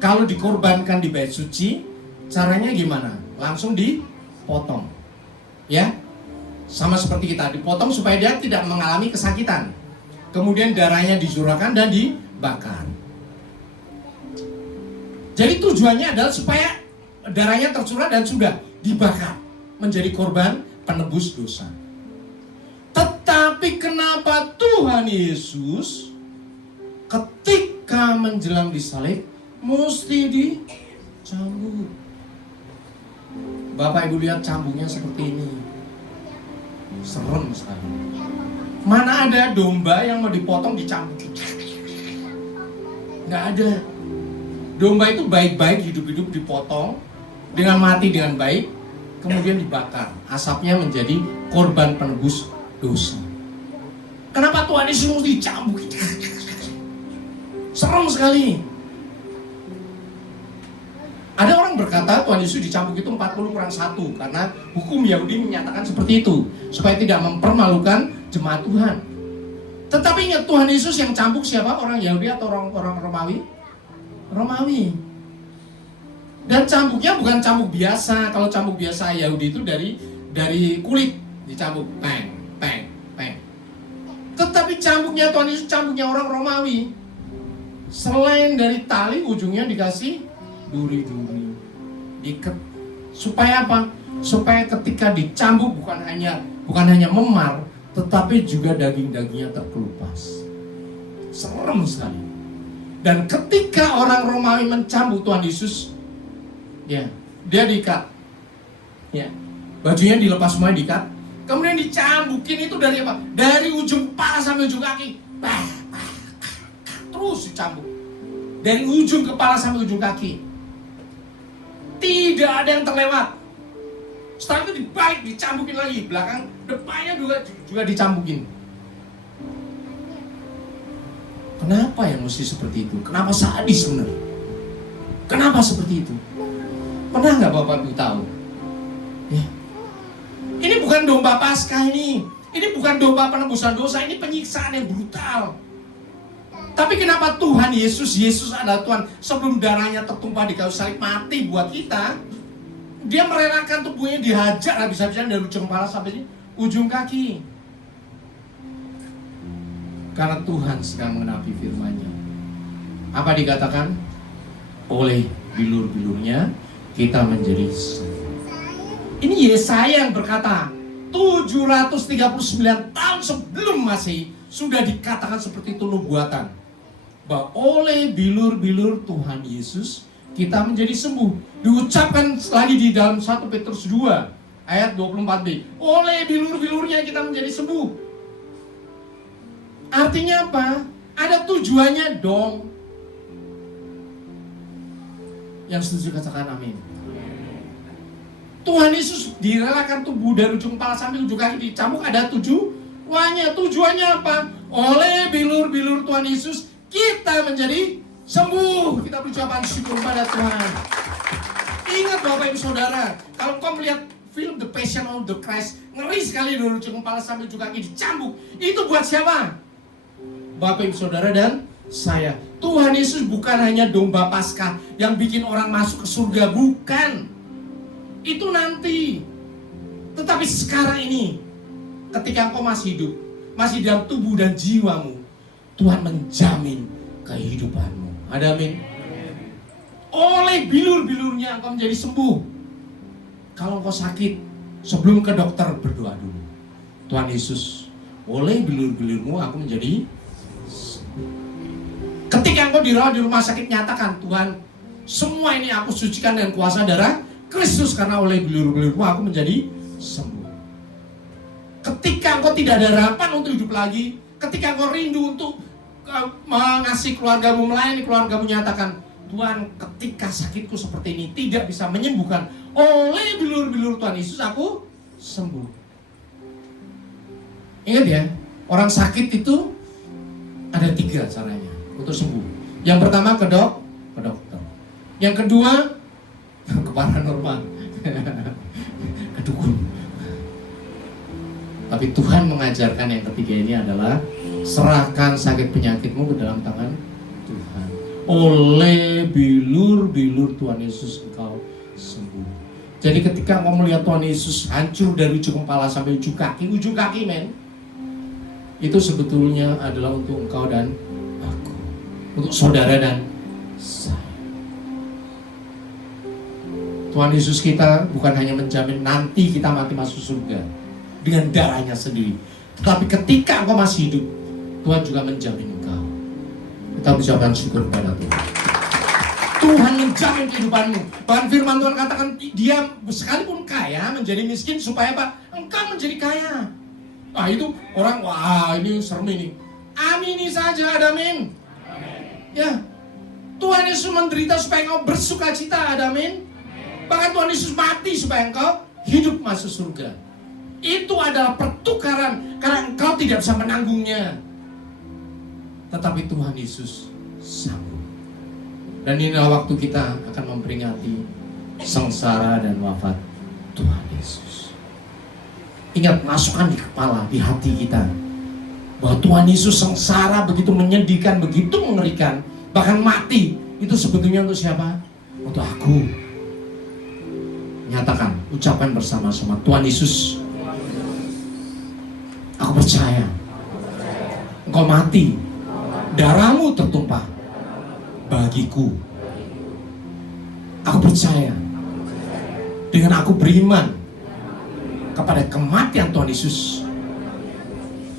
kalau dikorbankan di bait suci, caranya gimana? Langsung dipotong. Ya? Sama seperti kita, dipotong supaya dia tidak mengalami kesakitan. Kemudian darahnya dicurahkan dan dibakar. Jadi tujuannya adalah supaya darahnya tercurah dan sudah dibakar, menjadi korban penebus dosa. Tetapi kenapa Tuhan Yesus ketika menjelang disalib mesti dicambuk? Bapak Ibu lihat cambuknya seperti ini. Serem sekali. Mana ada domba yang mau dipotong dicambuk? Nggak ada. Domba itu baik-baik, hidup-hidup dipotong, dengan mati dengan baik, kemudian dibakar. Asapnya menjadi korban penebus dosa. Kenapa Tuhan Yesus mesti dicambuk? Serem sekali. Ada orang berkata Tuhan Yesus dicambuk itu 40+1 karena hukum Yahudi menyatakan seperti itu supaya tidak mempermalukan jemaat Tuhan. Tetapi ingat, Tuhan Yesus yang cambuk siapa? Orang Yahudi atau orang Romawi? Romawi. Dan cambuknya bukan cambuk biasa. Kalau cambuk biasa Yahudi itu dari kulit dicambuk, peng. Tetapi cambuknya Tuhan Yesus cambuknya orang Romawi. Selain dari tali, ujungnya dikasih duri-duri, diikat. Supaya apa? Supaya ketika dicambuk bukan hanya memar, tetapi juga daging-dagingnya terkelupas. Serem sekali. Dan ketika orang Romawi mencambuk Tuhan Yesus, ya, dia diikat. Ya. Bajunya dilepas semua, diikat. Kemudian dicambukin itu dari apa? Dari ujung kepala sampai ujung kaki. Terus dicambuk. Dari ujung kepala sampai ujung kaki. Tidak ada yang terlewat. Setelah itu dibalik, dicambukin lagi. Belakang, depannya juga dicambukin. Kenapa yang mesti seperti itu? Kenapa sadis benar? Kenapa seperti itu? Pernah nggak Bapak Ibu tahu? Ya. Ini bukan domba Paskah ini. Ini bukan domba penebusan dosa. Ini penyiksaan yang brutal. Tapi kenapa Tuhan Yesus adalah Tuhan, sebelum darahnya tertumpah di kayu salib mati buat kita, dia merelakan tubuhnya dihajar habis-habisan dari ujung kepala sampai ujung kaki. Karena Tuhan sedang mengenapi firman-Nya. Apa dikatakan? Oleh bilur-bilurnya kita menjadi sembuh. Ini Yesaya yang berkata, 739 tahun sebelum Masehi sudah dikatakan seperti itu nubuatan. Bahwa oleh bilur-bilur Tuhan Yesus kita menjadi sembuh. Diucapkan lagi di dalam 1 Petrus 2 ayat 24b. Oleh bilur-bilurnya kita menjadi sembuh. Artinya apa? Ada tujuannya dong. Yang setuju katakan amin. Tuhan Yesus direlakan tubuh dari ujung kepala sampai ujung kaki dicambuk, ada tujuannya. Tujuannya apa? Oleh bilur-bilur Tuhan Yesus kita menjadi sembuh. Kita berucapan syukur pada Tuhan. Ingat Bapak Ibu Saudara, kalau kau melihat film The Passion of the Christ, ngeri sekali dari ujung kepala sampai ujung kaki dicambuk. Itu buat siapa? Bapak Ibu Saudara dan saya. Tuhan Yesus bukan hanya domba Paskah yang bikin orang masuk ke surga, bukan. Itu nanti. Tetapi sekarang ini, ketika engkau masih hidup, masih dalam tubuh dan jiwamu, Tuhan menjamin kehidupanmu. Ada amin? Oleh bilur-bilurnya engkau menjadi sembuh. Kalau engkau sakit, sebelum ke dokter berdoa dulu. Tuhan Yesus, oleh bilur-bilurmu aku menjadi sembuh. Ketika engkau dirawat di rumah sakit, nyatakan, Tuhan, semua ini aku sucikan dengan kuasa darah Kristus, karena oleh bilur-bilurmu aku menjadi sembuh. Ketika engkau tidak ada harapan untuk hidup lagi, ketika engkau rindu untuk mengasihi keluargamu, melayani keluargamu, nyatakan, Tuhan, ketika sakitku seperti ini tidak bisa menyembuhkan, oleh bilur-bilur Tuhan Yesus aku sembuh. Ingat ya, orang sakit itu ada 3 caranya untuk sembuh. Yang pertama ke dokter. Yang kedua ke paranormal, ke dukun. Tapi Tuhan mengajarkan yang ketiga ini adalah serahkan sakit penyakitmu ke dalam tangan Tuhan. Oleh bilur-bilur Tuhan Yesus engkau sembuh. Jadi ketika engkau melihat Tuhan Yesus hancur dari ujung kepala sampai ujung kaki men, itu sebetulnya adalah untuk engkau dan aku, untuk saudara dan saya. Tuhan Yesus kita bukan hanya menjamin nanti kita mati masuk surga dengan darahnya sendiri, tetapi ketika engkau masih hidup, Tuhan juga menjamin engkau. Kita ucapkan syukur kepada Tuhan. Tuhan menjamin kehidupanmu. Bahkan firman Tuhan katakan, dia sekalipun kaya menjadi miskin supaya apa? Engkau menjadi kaya. Nah itu orang, wah ini serem ini. Amini saja, ada amin. Ya, Tuhan Yesus menderita supaya engkau bersuka cita, ada amin. Bahkan Tuhan Yesus mati supaya engkau hidup masuk surga. Itu adalah pertukaran, karena engkau tidak bisa menanggungnya. Tetapi Tuhan Yesus sanggup. Dan inilah waktu kita akan memperingati sengsara dan wafat Tuhan Yesus. Ingat, masukkan di kepala, di hati kita, bahwa Tuhan Yesus sengsara begitu menyedihkan, begitu mengerikan, bahkan mati. Itu sebetulnya untuk siapa? Untuk aku. Nyatakan, ucapkan bersama-sama, Tuhan Yesus, aku percaya Engkau mati, darahmu tertumpah bagiku. Aku percaya, dengan aku beriman kepada kematian Tuhan Yesus,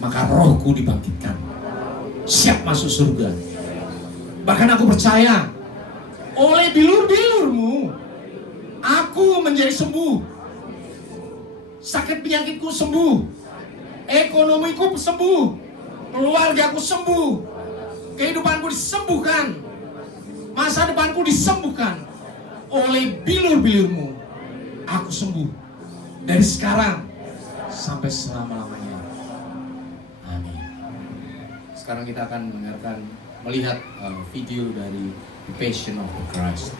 maka rohku dibangkitkan, siap masuk surga. Bahkan aku percaya, oleh bilur-bilurmu aku menjadi sembuh. Sakit penyakitku sembuh, ekonomiku sembuh, keluargaku sembuh, kehidupanku disembuhkan, masa depanku disembuhkan. Oleh bilur-bilurmu aku sembuh, dari sekarang sampai selama-lamanya. Amin. Sekarang kita akan melihat video dari The Passion of the Christ.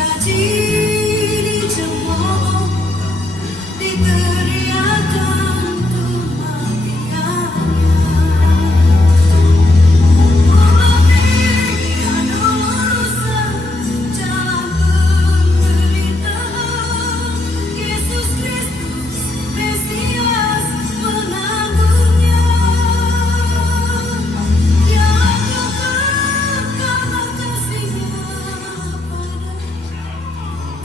Dicaci, dicemooh, diteriakan kematiannya. Dia luruskan jalan penderitaan. Yesus Kristus, Mesias, menanggungnya. Dia lakukan karena kasih-Nya pada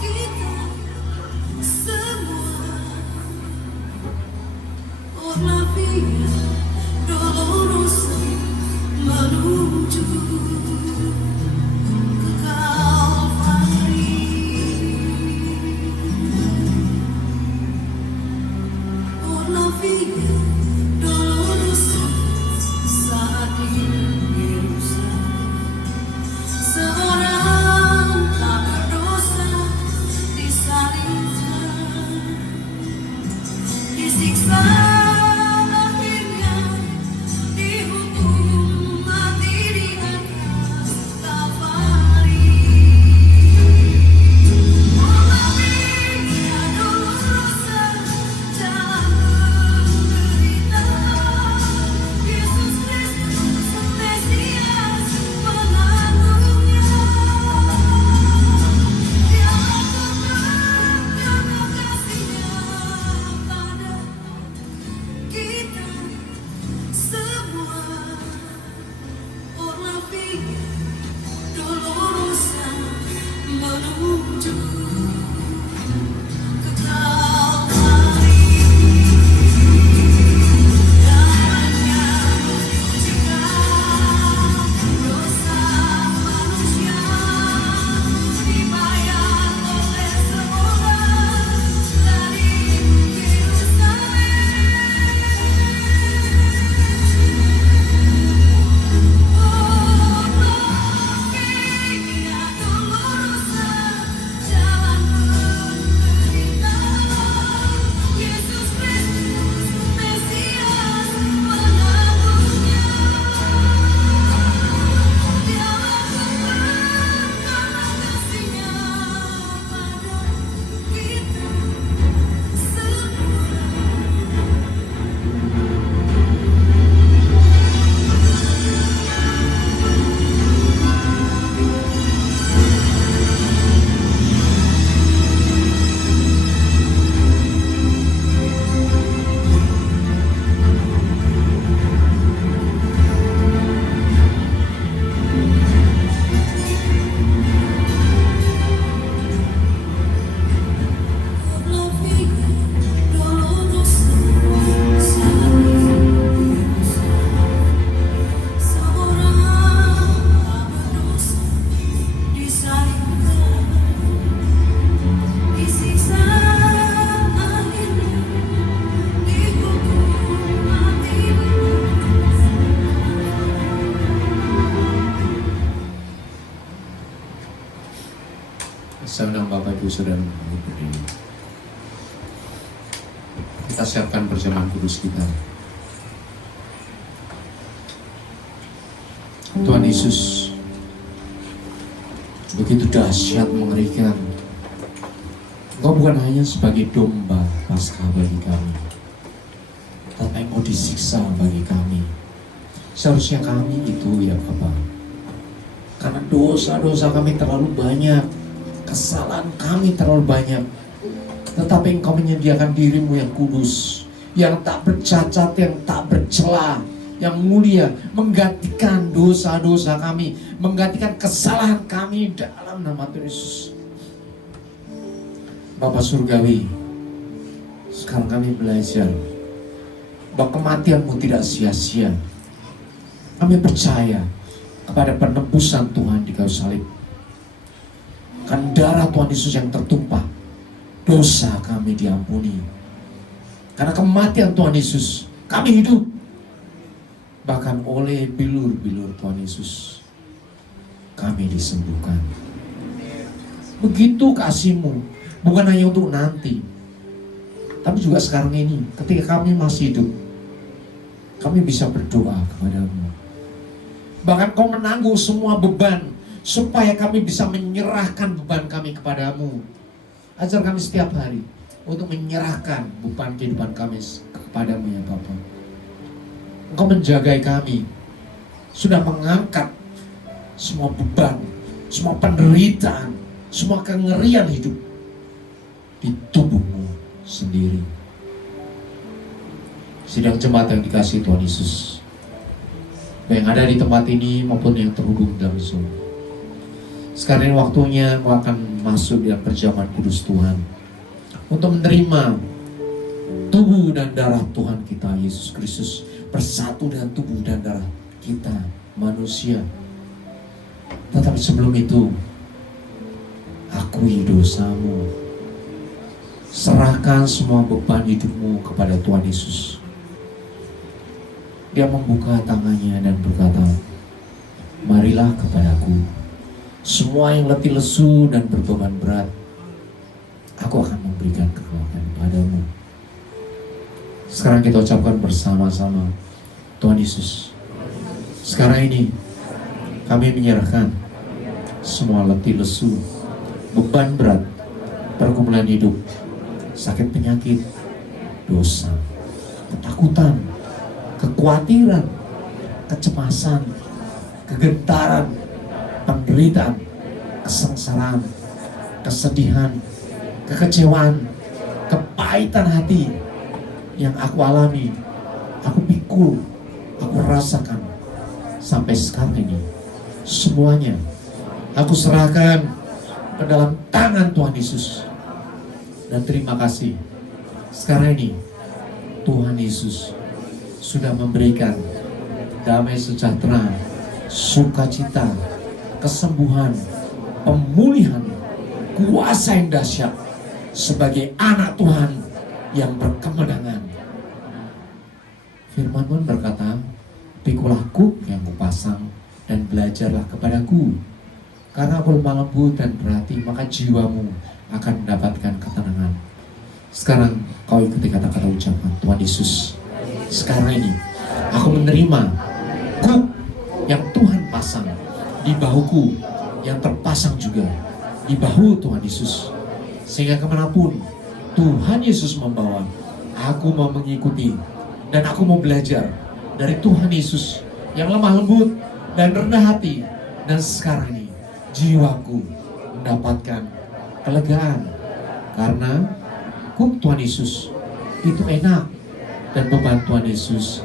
kita semua. Por la vía dolorosa menuju ke Kalvari. Por la vía dolorosa saat di Yerusalem, seorang tak berdosa disalibkan, disiksa, akhirnya dihukum mati di atas Kalvari. Dia luruskan jalan penderitaan. Yesus Kristus, Mesias, menanggungnya. Dia lakukan karena kasih-Nya pada kita semua. Por la vía dolorosa menuju ke Kalvari. Jalannya menyucikan dosa manusia, dibayar oleh seorang dari Yerusalem. Dia luruskan jalan penderitaan. Yesus Kristus, Mesias, menanggungnya. Dia lakukan karena kasih-Nya pada kita semua. Por la vía dolorosa saat di Yerusalem, seorang tak berdosa disalibkan, disiksa, akhirnya dihukum mati. Saya undang Bapak Ibu Saudara untuk berdiri. Kita siapkan perjamuan kudus kita. Tuhan Yesus begitu dahsyat, mengerikan. Engkau bukan hanya sebagai domba Paskah bagi kami, tapi Engkau disiksa bagi kami. Seharusnya kami itu ya Bapa, karena dosa-dosa kami terlalu banyak, kesalahan kami terlalu banyak, tetapi Engkau menyediakan diri-Mu yang kudus, yang tak bercacat, yang tak bercela, yang mulia, menggantikan dosa-dosa kami, menggantikan kesalahan kami dalam nama Tuhan Yesus. Bapa Surgawi, sekarang kami belajar bahwa kematian-Mu tidak sia-sia. Kami percaya kepada penebusan Tuhan di kayu salib. Kan darah Tuhan Yesus yang tertumpah, dosa kami diampuni. Karena kematian Tuhan Yesus, kami hidup. Bahkan oleh bilur-bilur Tuhan Yesus, kami disembuhkan. Begitu kasih-Mu, bukan hanya untuk nanti, tapi juga sekarang ini, ketika kami masih hidup, kami bisa berdoa kepada-Mu. Bahkan Kau menanggung semua beban, supaya kami bisa menyerahkan beban kami kepadamu. Ajar kami setiap hari untuk menyerahkan beban kehidupan kami kepadamu ya Bapa. Engkau menjagai kami, sudah mengangkat semua beban, semua penderitaan, semua kengerian hidup di tubuhmu sendiri. Sidang jemaat yang dikasihi Tuhan Yesus, yang ada di tempat ini maupun yang terhubung dalam Zoom, sekarang ini waktunya engkau akan masuk dalam perjamuan kudus Tuhan untuk menerima tubuh dan darah Tuhan kita Yesus Kristus bersatu dengan tubuh dan darah kita manusia. Tetapi sebelum itu, akui dosamu, serahkan semua beban hidupmu kepada Tuhan Yesus. Dia membuka tangannya dan berkata, marilah kepadaku, semua yang letih lesu dan berbeban berat, aku akan memberikan kekuatan padamu. Sekarang kita ucapkan bersama-sama, Tuhan Yesus, sekarang ini kami menyerahkan semua letih lesu, beban berat, pergumulan hidup, sakit penyakit, dosa, ketakutan, kekhawatiran, kecemasan, kegentaran, penderitaan, kesengsaraan, kesedihan, kekecewaan, kepahitan hati yang aku alami, aku pikul, aku rasakan sampai sekarang ini. Semuanya aku serahkan ke dalam tangan Tuhan Yesus. Dan terima kasih, sekarang ini Tuhan Yesus sudah memberikan damai sejahtera, sukacita, kesembuhan, pemulihan, kuasa yang dahsyat sebagai anak Tuhan yang berkemenangan. Firman Tuhan berkata, pikulah kuk yang kupasang dan belajarlah kepadaku, karena aku lemah lembut dan berhati, maka jiwamu akan mendapatkan ketenangan. Sekarang kau ikuti kata-kata ucapan Tuhan Yesus. Sekarang ini aku menerima kuk yang Tuhan pasang di bahuku, yang terpasang juga di bahu Tuhan Yesus, sehingga kemanapun Tuhan Yesus membawa, aku mau mengikuti dan aku mau belajar dari Tuhan Yesus yang lemah lembut dan rendah hati. Dan sekarang ini jiwaku mendapatkan kelegaan karena kuk Tuhan Yesus itu enak dan beban Tuhan Yesus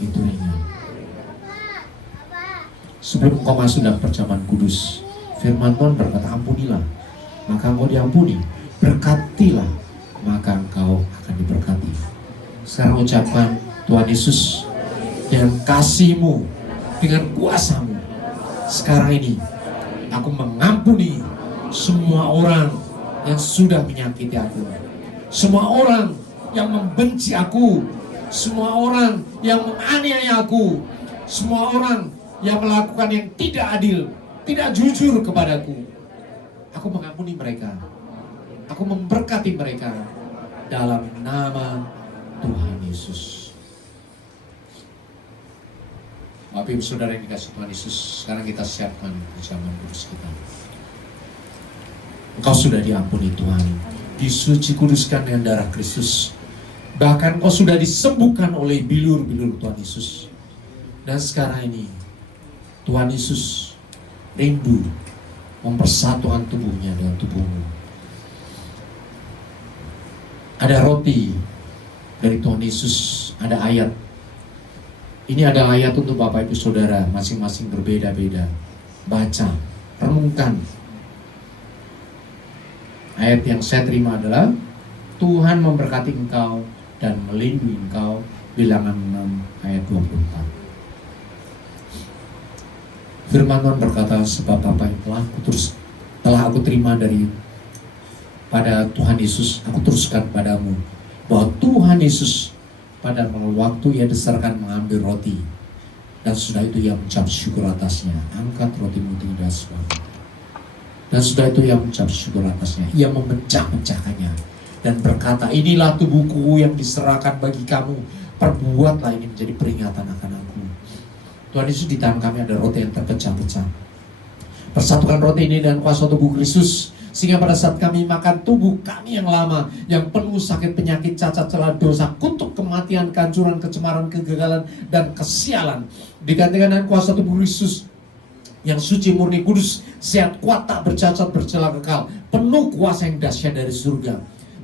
itu ringan. Sebelum kau masuk dalam perjamuan kudus, firman Tuhan berkata, ampunilah, maka engkau diampuni. Berkatilah, maka engkau akan diberkati. Sekarang ucapkan, Tuhan Yesus, dengan kasih-Mu, dengan kuasa-Mu, sekarang ini aku mengampuni semua orang yang sudah menyakiti aku, semua orang yang membenci aku, semua orang yang menganiaya aku, semua orang yang melakukan yang tidak adil, tidak jujur kepadaku. Aku mengampuni mereka, aku memberkati mereka dalam nama Tuhan Yesus. Bapak Ibu Saudara yang dikasihi Tuhan Yesus, sekarang kita siapkan perjamuan kudus kita. Engkau sudah diampuni Tuhan, disuci kuduskan dengan darah Kristus. Bahkan engkau sudah disembuhkan oleh bilur-bilur Tuhan Yesus. Dan sekarang ini Tuhan Yesus rindu mempersatukan tubuhnya dengan tubuhmu. Ada roti dari Tuhan Yesus, ada ayat. Ini ada ayat untuk Bapak Ibu Saudara, masing-masing berbeda-beda. Baca, renungkan. Ayat yang saya terima adalah, Tuhan memberkati engkau dan melindungi engkau, Bilangan 6 ayat 24. Firman Tuhan berkata, sebab apa yang telah aku terima dari pada Tuhan Yesus, aku teruskan padamu, bahwa Tuhan Yesus pada waktu ia diserahkan mengambil roti, dan sudah itu ia mengucap syukur atasnya, angkat rotimu tinggi dan sebagainya. Dan sudah itu ia mengucap syukur atasnya, ia memecah-mecahkannya dan berkata, inilah tubuhku yang diserahkan bagi kamu, perbuatlah ini menjadi peringatan akan aku. Tuhan Yesus, di tangan kami ada roti yang terpecah-pecah. Persatukan roti ini dengan kuasa tubuh Kristus, sehingga pada saat kami makan tubuh kami yang lama, yang penuh sakit, penyakit, cacat, celah, dosa, kutuk, kematian, kehancuran, kecemaran, kegagalan, dan kesialan, digantikan dengan kuasa tubuh Kristus yang suci, murni, kudus, sehat, kuat, tak bercacat, bercela, kekal, penuh kuasa yang dahsyat dari surga.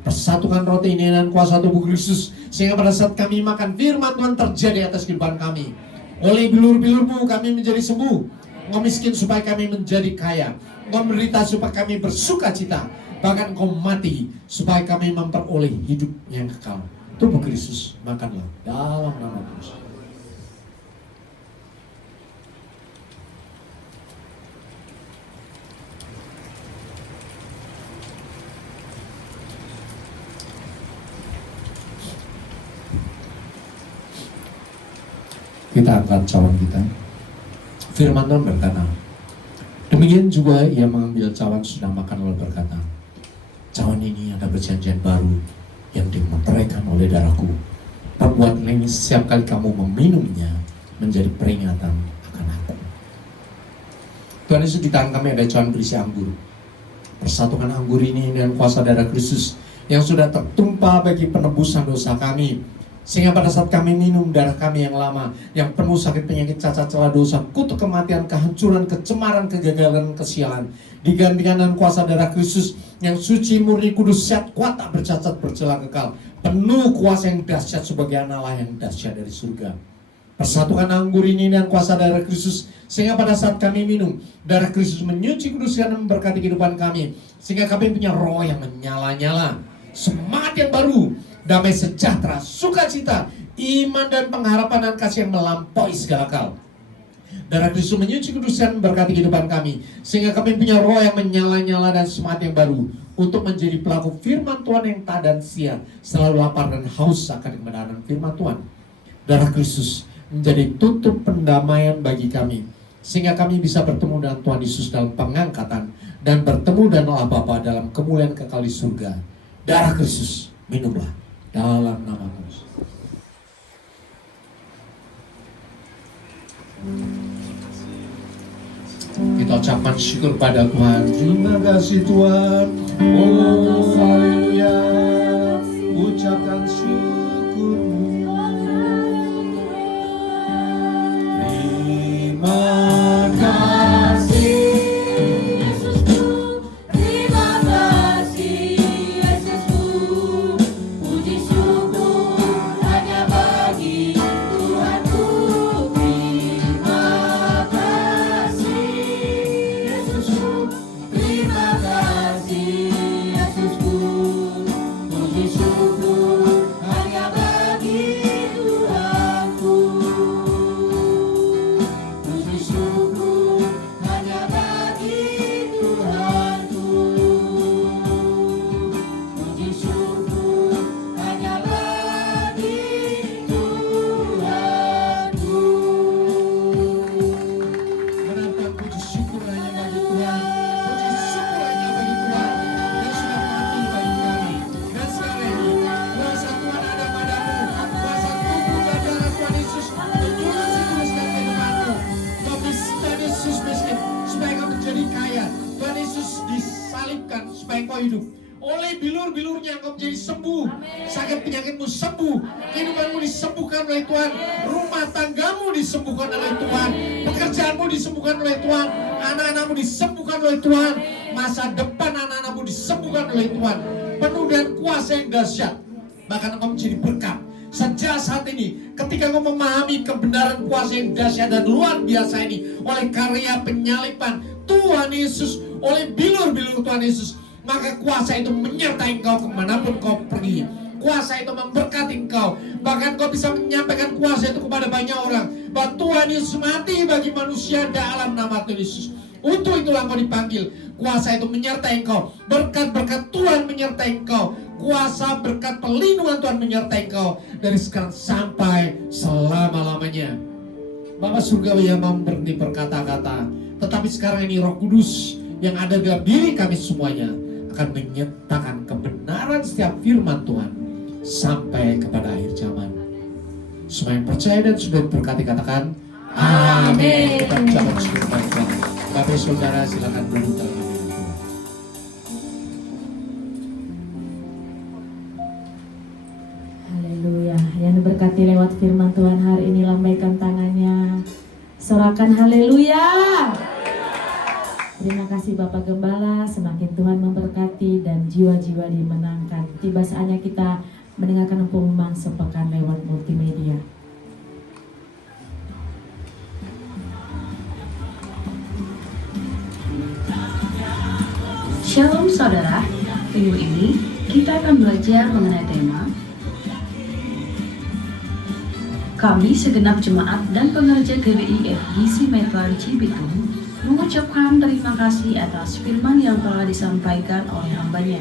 Persatukan roti ini dengan kuasa tubuh Kristus, sehingga pada saat kami makan, firman Tuhan terjadi atas kehidupan kami. Oleh bilur-bilurmu kami menjadi sembuh. Engkau miskin supaya kami menjadi kaya. Engkau menderita supaya kami bersuka cita. Bahkan engkau mati supaya kami memperoleh hidup yang kekal. Tubuh Kristus, makanlah dalam nama Yesus. Kita angkat cawan kita. Firman Tuhan berkata, demikian juga ia mengambil cawan sudah makan lalu berkata, cawan ini ada perjanjian baru yang dimeteraikan oleh darahku. Perbuatlah ini setiap kali kamu meminumnya menjadi peringatan akan aku. Tuhan Yesus, di tangan kami ada cawan berisi anggur. Persatukan anggur ini dengan kuasa darah Kristus yang sudah tertumpah bagi penebusan dosa kami. Sehingga pada saat kami minum darah kami yang lama, yang penuh sakit, penyakit, cacat, celah, dosa, kutuk, kematian, kehancuran, kecemaran, kegagalan, kesialan, digantikan dengan kuasa darah Kristus yang suci, murni, kudus, sehat, kuat, tak bercacat, bercela, kekal, penuh kuasa yang dahsyat sebagai anak Allah yang dahsyat dari surga. Persatukan anggur ini dengan kuasa darah Kristus, sehingga pada saat kami minum, darah Kristus menyuci, kuduskan, dan memberkati kehidupan kami, sehingga kami punya roh yang menyala-nyala, semangat yang baru, damai sejahtera, sukacita, iman dan pengharapan dan kasih yang melampaui segala akal. Darah Kristus menyuci, kuduskan, memberkati kehidupan kami, sehingga kami punya roh yang menyala-nyala dan semangat yang baru untuk menjadi pelaku firman Tuhan yang tak dan sia, selalu lapar dan haus akan kebenaran firman Tuhan. Darah Kristus menjadi tutup pendamaian bagi kami, sehingga kami bisa bertemu dengan Tuhan Yesus dalam pengangkatan dan bertemu dengan Allah Bapa dalam kemuliaan kekal di surga. Darah Kristus, minumlah dalam nama Yesus. Kita ucapkan syukur pada Tuhan. Terima kasih Tuhan. Oh haleluya. Ucapkan syukurmu. Terima kasih Yesusku, terima kasih Yesusku, puji syukur hanya bagi Tuhanku. Terima kasih Yesusku, terima kasih Yesusku, puji syukur hanya bagi Tuhanku. Puji syukur hanya bagi Tuhanku. Puji syukur hanya bagi Tuhanku. Menantang puji syukur hanya bagi Tuhan. Puji syukur hanya bagi Tuhan yang sudah mati bagi kami. Dan sekarang ini kuasa Tuhan ada padamu. Kuasa tubuh dan darah Tuhan Yesus menyuruh kuduskan kehidupanmu. Kau Tuhan Yesus miskin supaya kau menjadi kaya. Tuhan Yesus disalibkan supaya kau hidup. Oleh bilur-bilurnya kau menjadi sembuh. Sakit penyakitmu sembuh. Kehidupanmu disembuhkan oleh Tuhan. Rumah tanggamu disembuhkan oleh Tuhan. Pekerjaanmu disembuhkan oleh Tuhan. Anak-anakmu disembuhkan oleh Tuhan. Masa depan anak-anakmu disembuhkan oleh Tuhan. Penuh dengan kuasa yang dahsyat. Bahkan engkau menjadi berkat. Sejak saat ini, ketika engkau memahami kebenaran kuasa yang dahsyat dan luar biasa ini oleh karya penyaliban Tuhan Yesus, oleh bilur-bilur Tuhan Yesus, maka kuasa itu menyertai engkau kemanapun kau pergi. Kuasa itu memberkati engkau. Bahkan kau bisa menyampaikan kuasa itu kepada banyak orang, bahwa Tuhan Yesus mati bagi manusia dalam nama Tuhan Yesus. Untuk itulah engkau dipanggil. Kuasa itu menyertai engkau. Berkat-berkat Tuhan menyertai engkau. Kuasa berkat perlindungan Tuhan menyertai engkau dari sekarang sampai selama-lamanya. Bapa surgawi yang mau berhenti berkata-kata, tetapi sekarang ini Roh Kudus yang ada dalam diri kami semuanya akan menyatakan kebenaran setiap firman Tuhan sampai kepada akhir zaman. Semua yang percaya dan sudah berkati katakan amin. Kita ucapkan syukur kepada Tuhan. Bapak Saudara silakan duduk terlebih dahulu. Haleluya. Yang diberkati lewat firman Tuhan hari ini, lambaikan tangannya. Sorakan haleluya. Terima kasih Bapak Gembala, semakin Tuhan memberkati dan jiwa-jiwa dimenangkan. Tiba saatnya kita mendengarkan pengumuman sepekan lewat multimedia. Shalom saudara, minggu ini kita akan belajar mengenai tema kami segenap jemaat dan pengerja GBI FGC Metlan Cibitung mengucapkan terima kasih atas firman yang telah disampaikan oleh hambanya.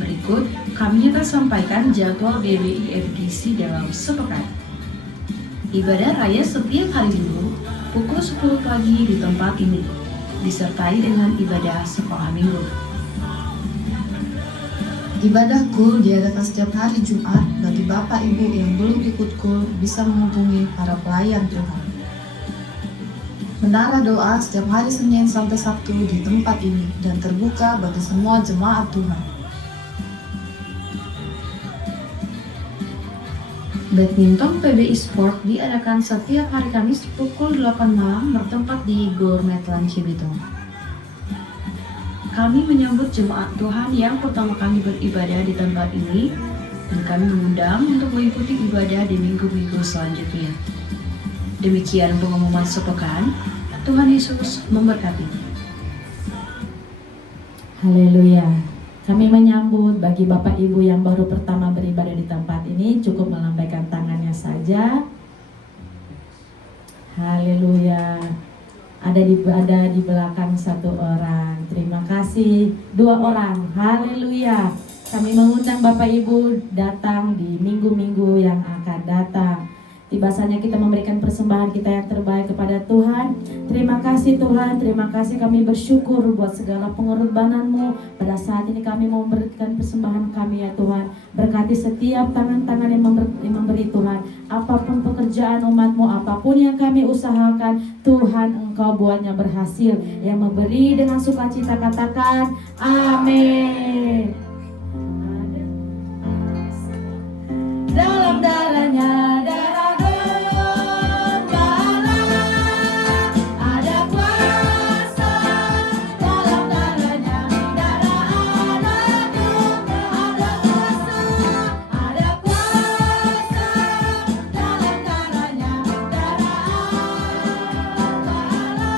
Berikut kami akan sampaikan jadwal GBI FGC dalam sepekan. Ibadah raya setiap hari Minggu pukul 10 pagi di tempat ini, disertai dengan ibadah sekolah minggu. Ibadah KUL diadakan setiap hari Jumat. Bagi Bapak Ibu yang belum ikut KUL bisa menghubungi para pelayan Tuhan. Menara doa setiap hari Senin sampai Sabtu di tempat ini dan terbuka bagi semua jemaat Tuhan. Badminton PBI Sport diadakan setiap hari Kamis pukul 8 malam bertempat di Gor Metlan Cibitung. Kami menyambut jemaat Tuhan yang pertama kali beribadah di tempat ini dan kami mengundang untuk mengikuti ibadah di minggu-minggu selanjutnya. Demikian pengumuman sepekan. Tuhan Yesus memberkati. Haleluya. Kami menyambut bagi Bapak Ibu yang baru pertama beribadah di tempat ini, cukup melambaikan tangannya saja. Haleluya. Ada di belakang satu orang. Terima kasih. 2 orang. Haleluya. Kami mengundang Bapak Ibu datang di minggu-minggu yang akan datang. Tiba saatnya kita memberikan persembahan kita yang terbaik kepada Tuhan. Terima kasih Tuhan, terima kasih, kami bersyukur buat segala pengorbanan-Mu. Pada saat ini kami mau memberikan persembahan kami ya Tuhan. Berkati setiap tangan-tangan yang memberi Tuhan. Apapun pekerjaan umat-Mu, apapun yang kami usahakan, Tuhan Engkau buatnya berhasil. Yang memberi dengan sukacita katakan amin. Dalam darahnya, darah Gembala, ada kuasa. Dalam darahnya, darah anak domba, ada kuasa. Ada kuasa. Dalam darahnya, darah Gembala,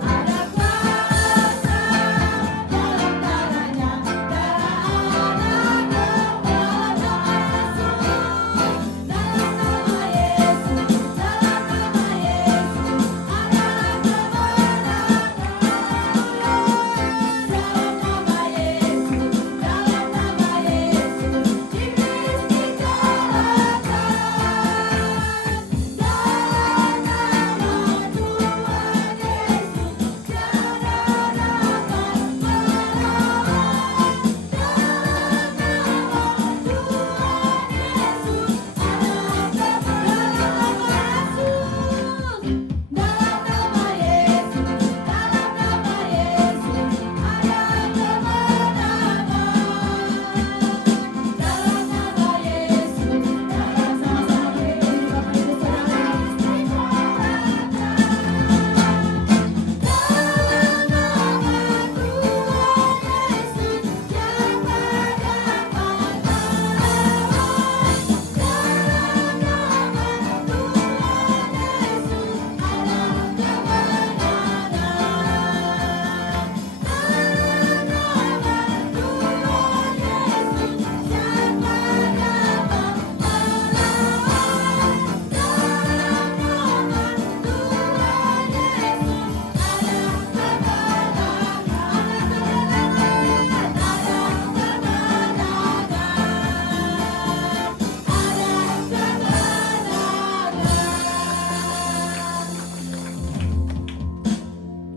ada kuasa. Dalam darahnya, darah anak domba.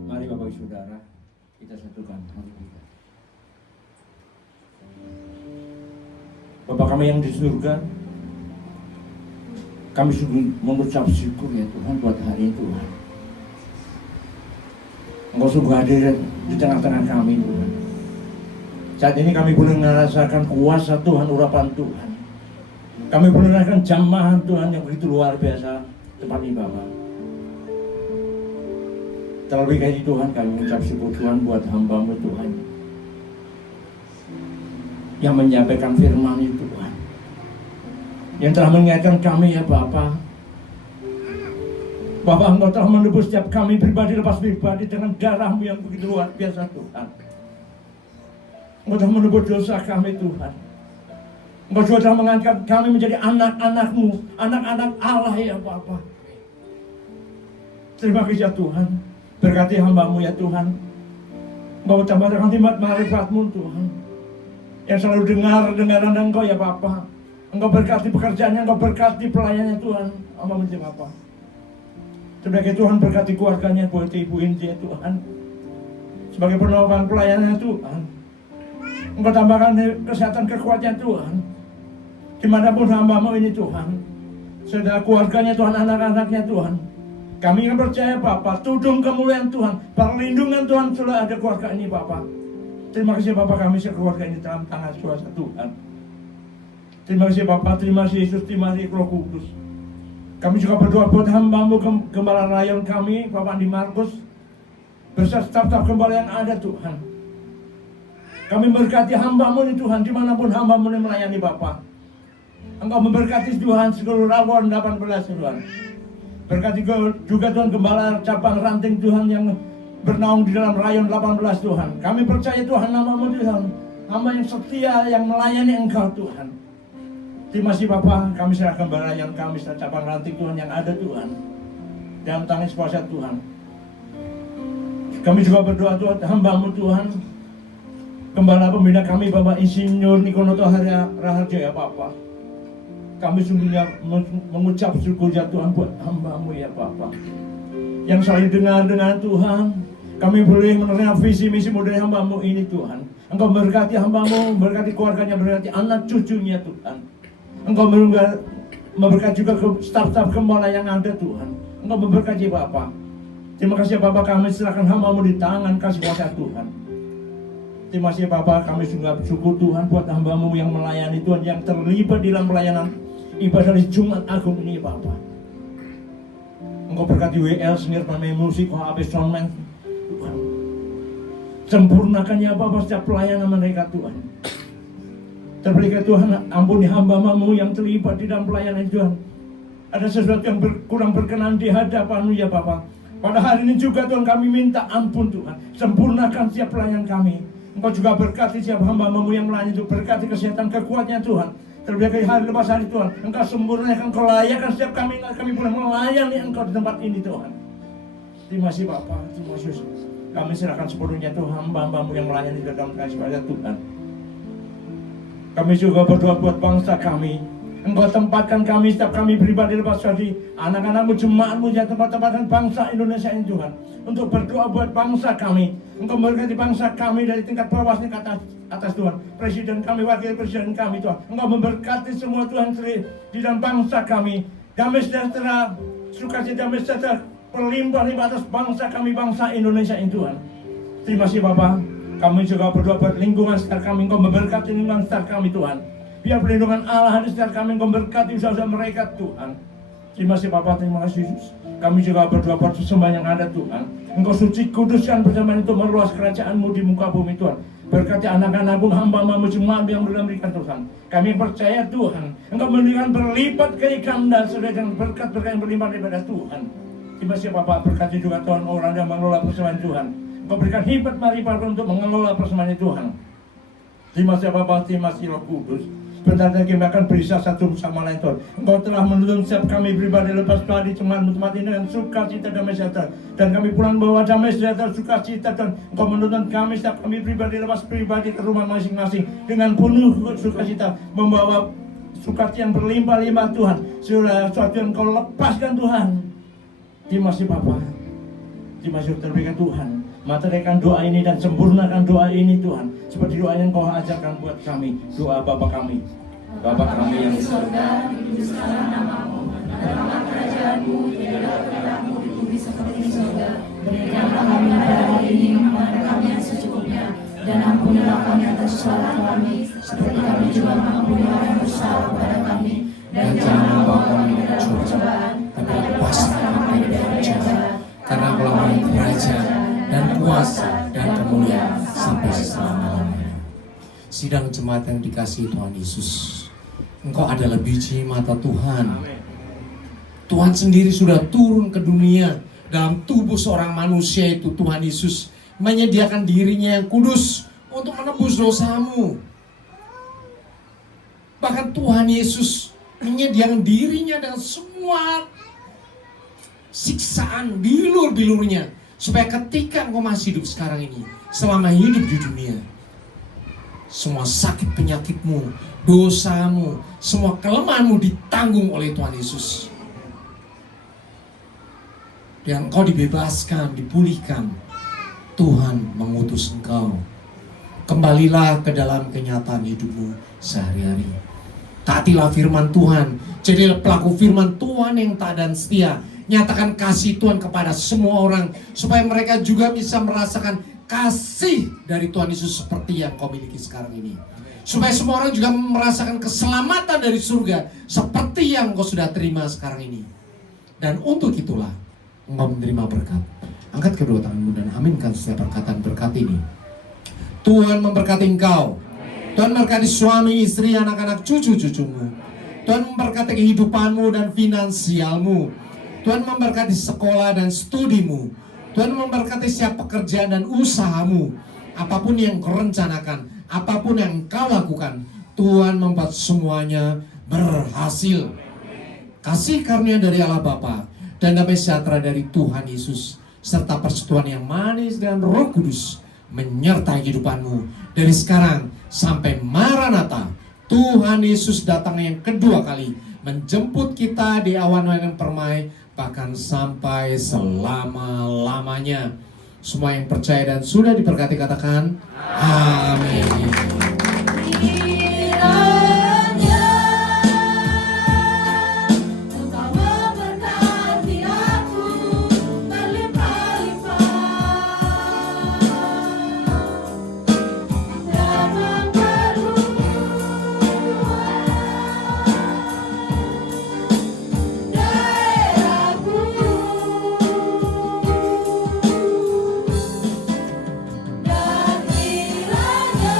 Mari Bapak Ibu Saudara, kita satukan hati kita. Bapa kami yang di surga, kami sungguh mengucap syukur ya Tuhan buat hari ini Tuhan. Engkau sungguh hadir di tengah-tengah kami Tuhan. Saat ini kami boleh merasakan kuasa Tuhan, urapan Tuhan. Kami boleh merasakan jamahan Tuhan yang begitu luar biasa tempat ini Bapak. Terlebih kali Tuhan kami mengucap syukur Tuhan buat hamba-Mu Tuhan yang menyampaikan firman itu Tuhan, yang telah mengingatkan kami ya Bapa. Bapak, Engkau telah menebus setiap kami pribadi lepas pribadi dengan darah-Mu yang begitu luar biasa Tuhan. Engkau telah menebus dosa kami Tuhan. Engkau juga telah mengangkat kami menjadi anak-anak-Mu, anak-anak Allah ya Bapa. Terima kasih ya Tuhan. Berkati hamba-Mu ya Tuhan. Engkau tambahkan hikmat marifat-Mu Tuhan, yang selalu dengar-dengaran Engkau ya Bapa. Engkau berkati pekerjaannya, Engkau berkati pelayannya Tuhan. Hamba-Mu ya Bapa. Sebagai Tuhan berkati keluarganya, buat Ibu Indi ya Tuhan. Sebagai penopang pelayanannya Tuhan. Engkau tambahkan kesehatan kekuatan Tuhan. Dimanapun hamba-Mu ini Tuhan. Saudara keluarganya Tuhan, anak-anaknya Tuhan. Kami yang percaya Bapa, tudung kemuliaan Tuhan, perlindungan Tuhan sudah ada keluarga ini Bapa. Terima kasih Bapa, kami sekeluarga ini dalam tangan kuasa Tuhan. Terima kasih Bapa, terima kasih Yesus, terima kasih Roh Kudus. Kami juga berdoa buat hamba-Mu gembala rayon kami, Bapak Andi Markus, beserta staf-staf gembala yang ada Tuhan. Kami berkati hamba-Mu ini Tuhan, dimanapun hamba-Mu ini melayani Bapak. Engkau memberkati Tuhan seluruh Rawon 18 Tuhan. Berkati juga Tuhan gembala cabang ranting Tuhan yang bernaung di dalam rayon 18 Tuhan. Kami percaya Tuhan nama-Mu Tuhan, hamba yang setia yang melayani Engkau Tuhan. Terima kasih Bapak, kami serahkan balayan kami serta cabang ranting Tuhan yang ada Tuhan dalam tangan kuasa Tuhan. Kami juga berdoa Tuhan, hamba-Mu Tuhan, gembala pembina kami Bapak Insinyur Nikonoto Raharjo ya Bapak. Kami sungguhnya mengucap syukur ya Tuhan buat hamba-Mu ya Bapak, yang selalu dengar dengan Tuhan. Kami boleh menerima visi misi dari hamba-Mu ini Tuhan. Engkau berkati hamba-Mu, berkati keluarganya, berkati anak cucunya Tuhan. Engkau memberkati juga staf-staf gembala yang ada Tuhan. Engkau memberkati Bapa. Terima kasih Bapa, kami serahkan hamba-Mu di tangan kasih kuasa Tuhan. Terima kasih Bapa, kami sungguh bersyukur Tuhan buat hamba-Mu yang melayani Tuhan, yang terlibat dalam pelayanan ibadah di Jumat Agung ini Bapa. Engkau berkati WL, senior pemain musik, HAP Soundman Tuhan. Sempurnakan ya Bapa setiap pelayanan mereka Tuhan. Terberkati Tuhan, ampuni hamba-Mu yang terlibat di dalam pelayanan Tuhan. Ada sesuatu yang kurang berkenan di hadapan-Mu ya Bapa. Pada hari ini juga Tuhan kami minta ampun Tuhan. Sempurnakan setiap pelayanan kami. Engkau juga berkati setiap hamba-Mu yang melayani itu. Berkati kesehatan kekuatannya Tuhan. Terberkati hari lepas hari Tuhan. Engkau sempurnakan, Engkau layakkan setiap kami boleh melayani Engkau di tempat ini Tuhan. Terima kasih Bapa, terima kasih. Kami serahkan sepenuhnya Tuhan hamba-Mu yang melayani dalam kasih pada Tuhan. Kami juga berdoa buat bangsa kami. Engkau tempatkan kami, setiap kami pribadi lepas hari, anak-anak-Mu, jemaat-Mu, ya tempatkan bangsa Indonesia ini Tuhan, untuk berdoa buat bangsa kami. Engkau memberkati bangsa kami dari tingkat bawah sampai atas Tuhan. Presiden kami, wakil presiden kami Tuhan. Engkau memberkati semua Tuhan di dalam bangsa kami. Damai sejahtera, sukacita, damai sejahtera berlimpah-limpah atas bangsa kami, bangsa Indonesia ini Tuhan. Terima kasih Bapak. Kami juga berdoa buat lingkungan sekitar kami. Engkau memberkati lingkungan sekitar kami Tuhan. Biar perlindungan Allah di sekitar kami. Engkau memberkati usaha-usaha mereka Tuhan. Terima kasih Bapak, terima kasih Yesus. Kami juga berdoa buat sesembahan yang ada Tuhan. Engkau suci kuduskan persembahan itu meluas kerajaan-Mu di muka bumi Tuhan. Berkati anak-anak-Mu, hamba-Mu, jemaat yang berikan Tuhan. Kami percaya Tuhan, Engkau memberikan berlipat kali ganda sesuai dengan berkat-berkat yang berlimpah daripada Tuhan. Terima kasih Bapak, berkati juga Tuhan orang yang mengelola persembahan Tuhan. Engkau berikan hikmat marifat untuk mengelola persembahan Tuhan. Terima kasih Bapak, terima kasih Roh Kudus. Sebentar lagi kami akan berisah satu sama lain Tuhan. Engkau telah menuntun setiap kami pribadi lepas padi tempat ini dengan sukacita damai sejahtera. Dan kami pulang bawa damai sejahtera sukacita dan Engkau menuntun kami setiap kami pribadi lepas pribadi ke rumah masing-masing dengan penuh sukacita, membawa sukacita yang berlimpah-limpah Tuhan. Sesuatu yang Engkau lepaskan Tuhan. Terima kasih Bapak. Terima kasih terbaik Tuhan. Materikan doa ini dan sempurnakan doa ini Tuhan, seperti doa yang Kau ajarkan buat kami. Doa Bapa kami, Bapa kami yang di surga, dikuduskanlah nama-Mu, datanglah kerajaan-Mu, jadilah kehendakmu di bumi seperti di surga. Berikanlah kami pada hari ini makanan kami yang secukupnya, dan ampunilah kami atas kesalahan kami, seperti kami juga mengampuni orang yang bersalah kepada kami. Dan jangan membawa kami ke dalam percobaan, tetapi lepaskan kami dari jahat. Karena Engkau kerajaan dan kuasa dan kemuliaan sampai selama-lamanya. Sidang jemaat yang dikasihi Tuhan Yesus, Engkau adalah biji mata Tuhan. Tuhan sendiri sudah turun ke dunia dalam tubuh seorang manusia itu. Tuhan Yesus menyediakan dirinya yang kudus untuk menebus dosamu. Bahkan Tuhan Yesus menyediakan dirinya dengan semua siksaan bilur-bilurnya, supaya ketika engkau masih hidup sekarang ini, selama hidup di dunia, semua sakit penyakitmu, dosamu, semua kelemahanmu ditanggung oleh Tuhan Yesus. Dan engkau dibebaskan, dipulihkan. Tuhan mengutus engkau. Kembalilah ke dalam kenyataan hidupmu sehari-hari. Taatilah firman Tuhan. Jadilah pelaku firman Tuhan yang taat dan setia. Nyatakan kasih Tuhan kepada semua orang, supaya mereka juga bisa merasakan kasih dari Tuhan Yesus seperti yang kau miliki sekarang ini. Supaya semua orang juga merasakan keselamatan dari surga seperti yang kau sudah terima sekarang ini. Dan untuk itulah engkau menerima berkat. Angkat kedua tanganmu dan aminkan setiap perkataan berkat ini. Tuhan memberkati engkau. Tuhan memberkati suami, istri, anak-anak, cucu-cucumu. Tuhan memberkati kehidupanmu dan finansialmu. Tuhan memberkati sekolah dan studimu. Tuhan memberkati setiap pekerjaan dan usahamu. Apapun yang kau rencanakan, apapun yang kau lakukan, Tuhan membuat semuanya berhasil. Kasih karunia dari Allah Bapa dan damai sejahtera dari Tuhan Yesus, serta persekutuan yang manis dan Roh Kudus menyertai kehidupanmu dari sekarang sampai Maranatha. Tuhan Yesus datang yang kedua kali menjemput kita di awan-awan yang permai, bahkan sampai selama-lamanya. Semua yang percaya dan sudah diberkati katakan amin. Kiranya Engkau memberkati aku berlimpah-limpah dan memperluas daerahku. Dan kiranya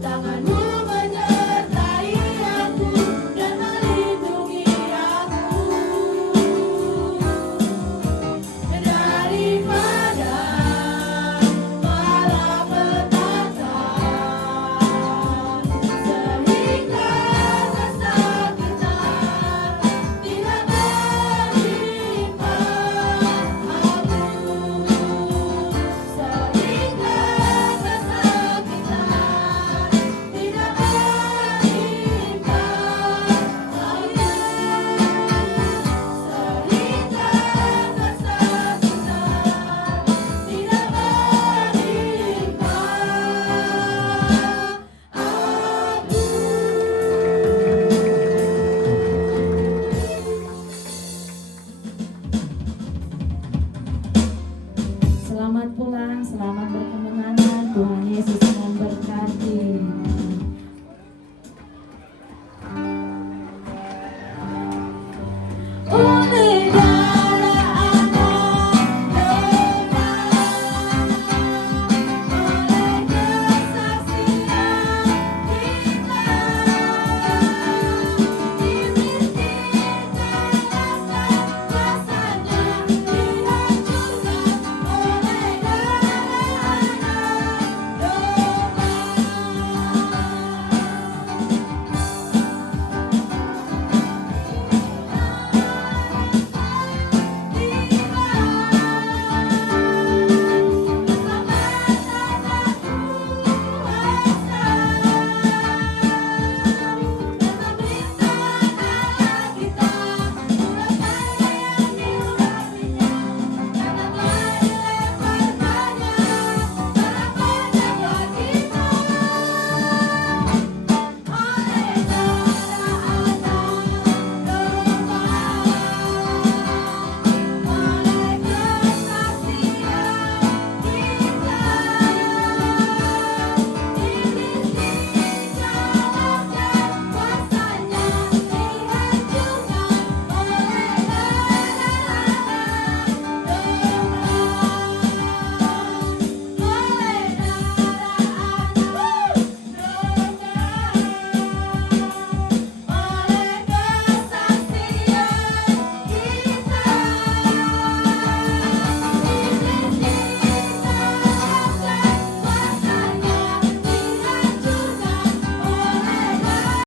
tanganmu menyertai aku dan melindungi aku daripada malapetaka, sehingga kesakitan tidak menimpa aku, sehingga kesakitan tidak menimpa aku, sehingga kesakitan tidak menimpa Selamat pulang, selamat berkemenangan. Tuhan Yesus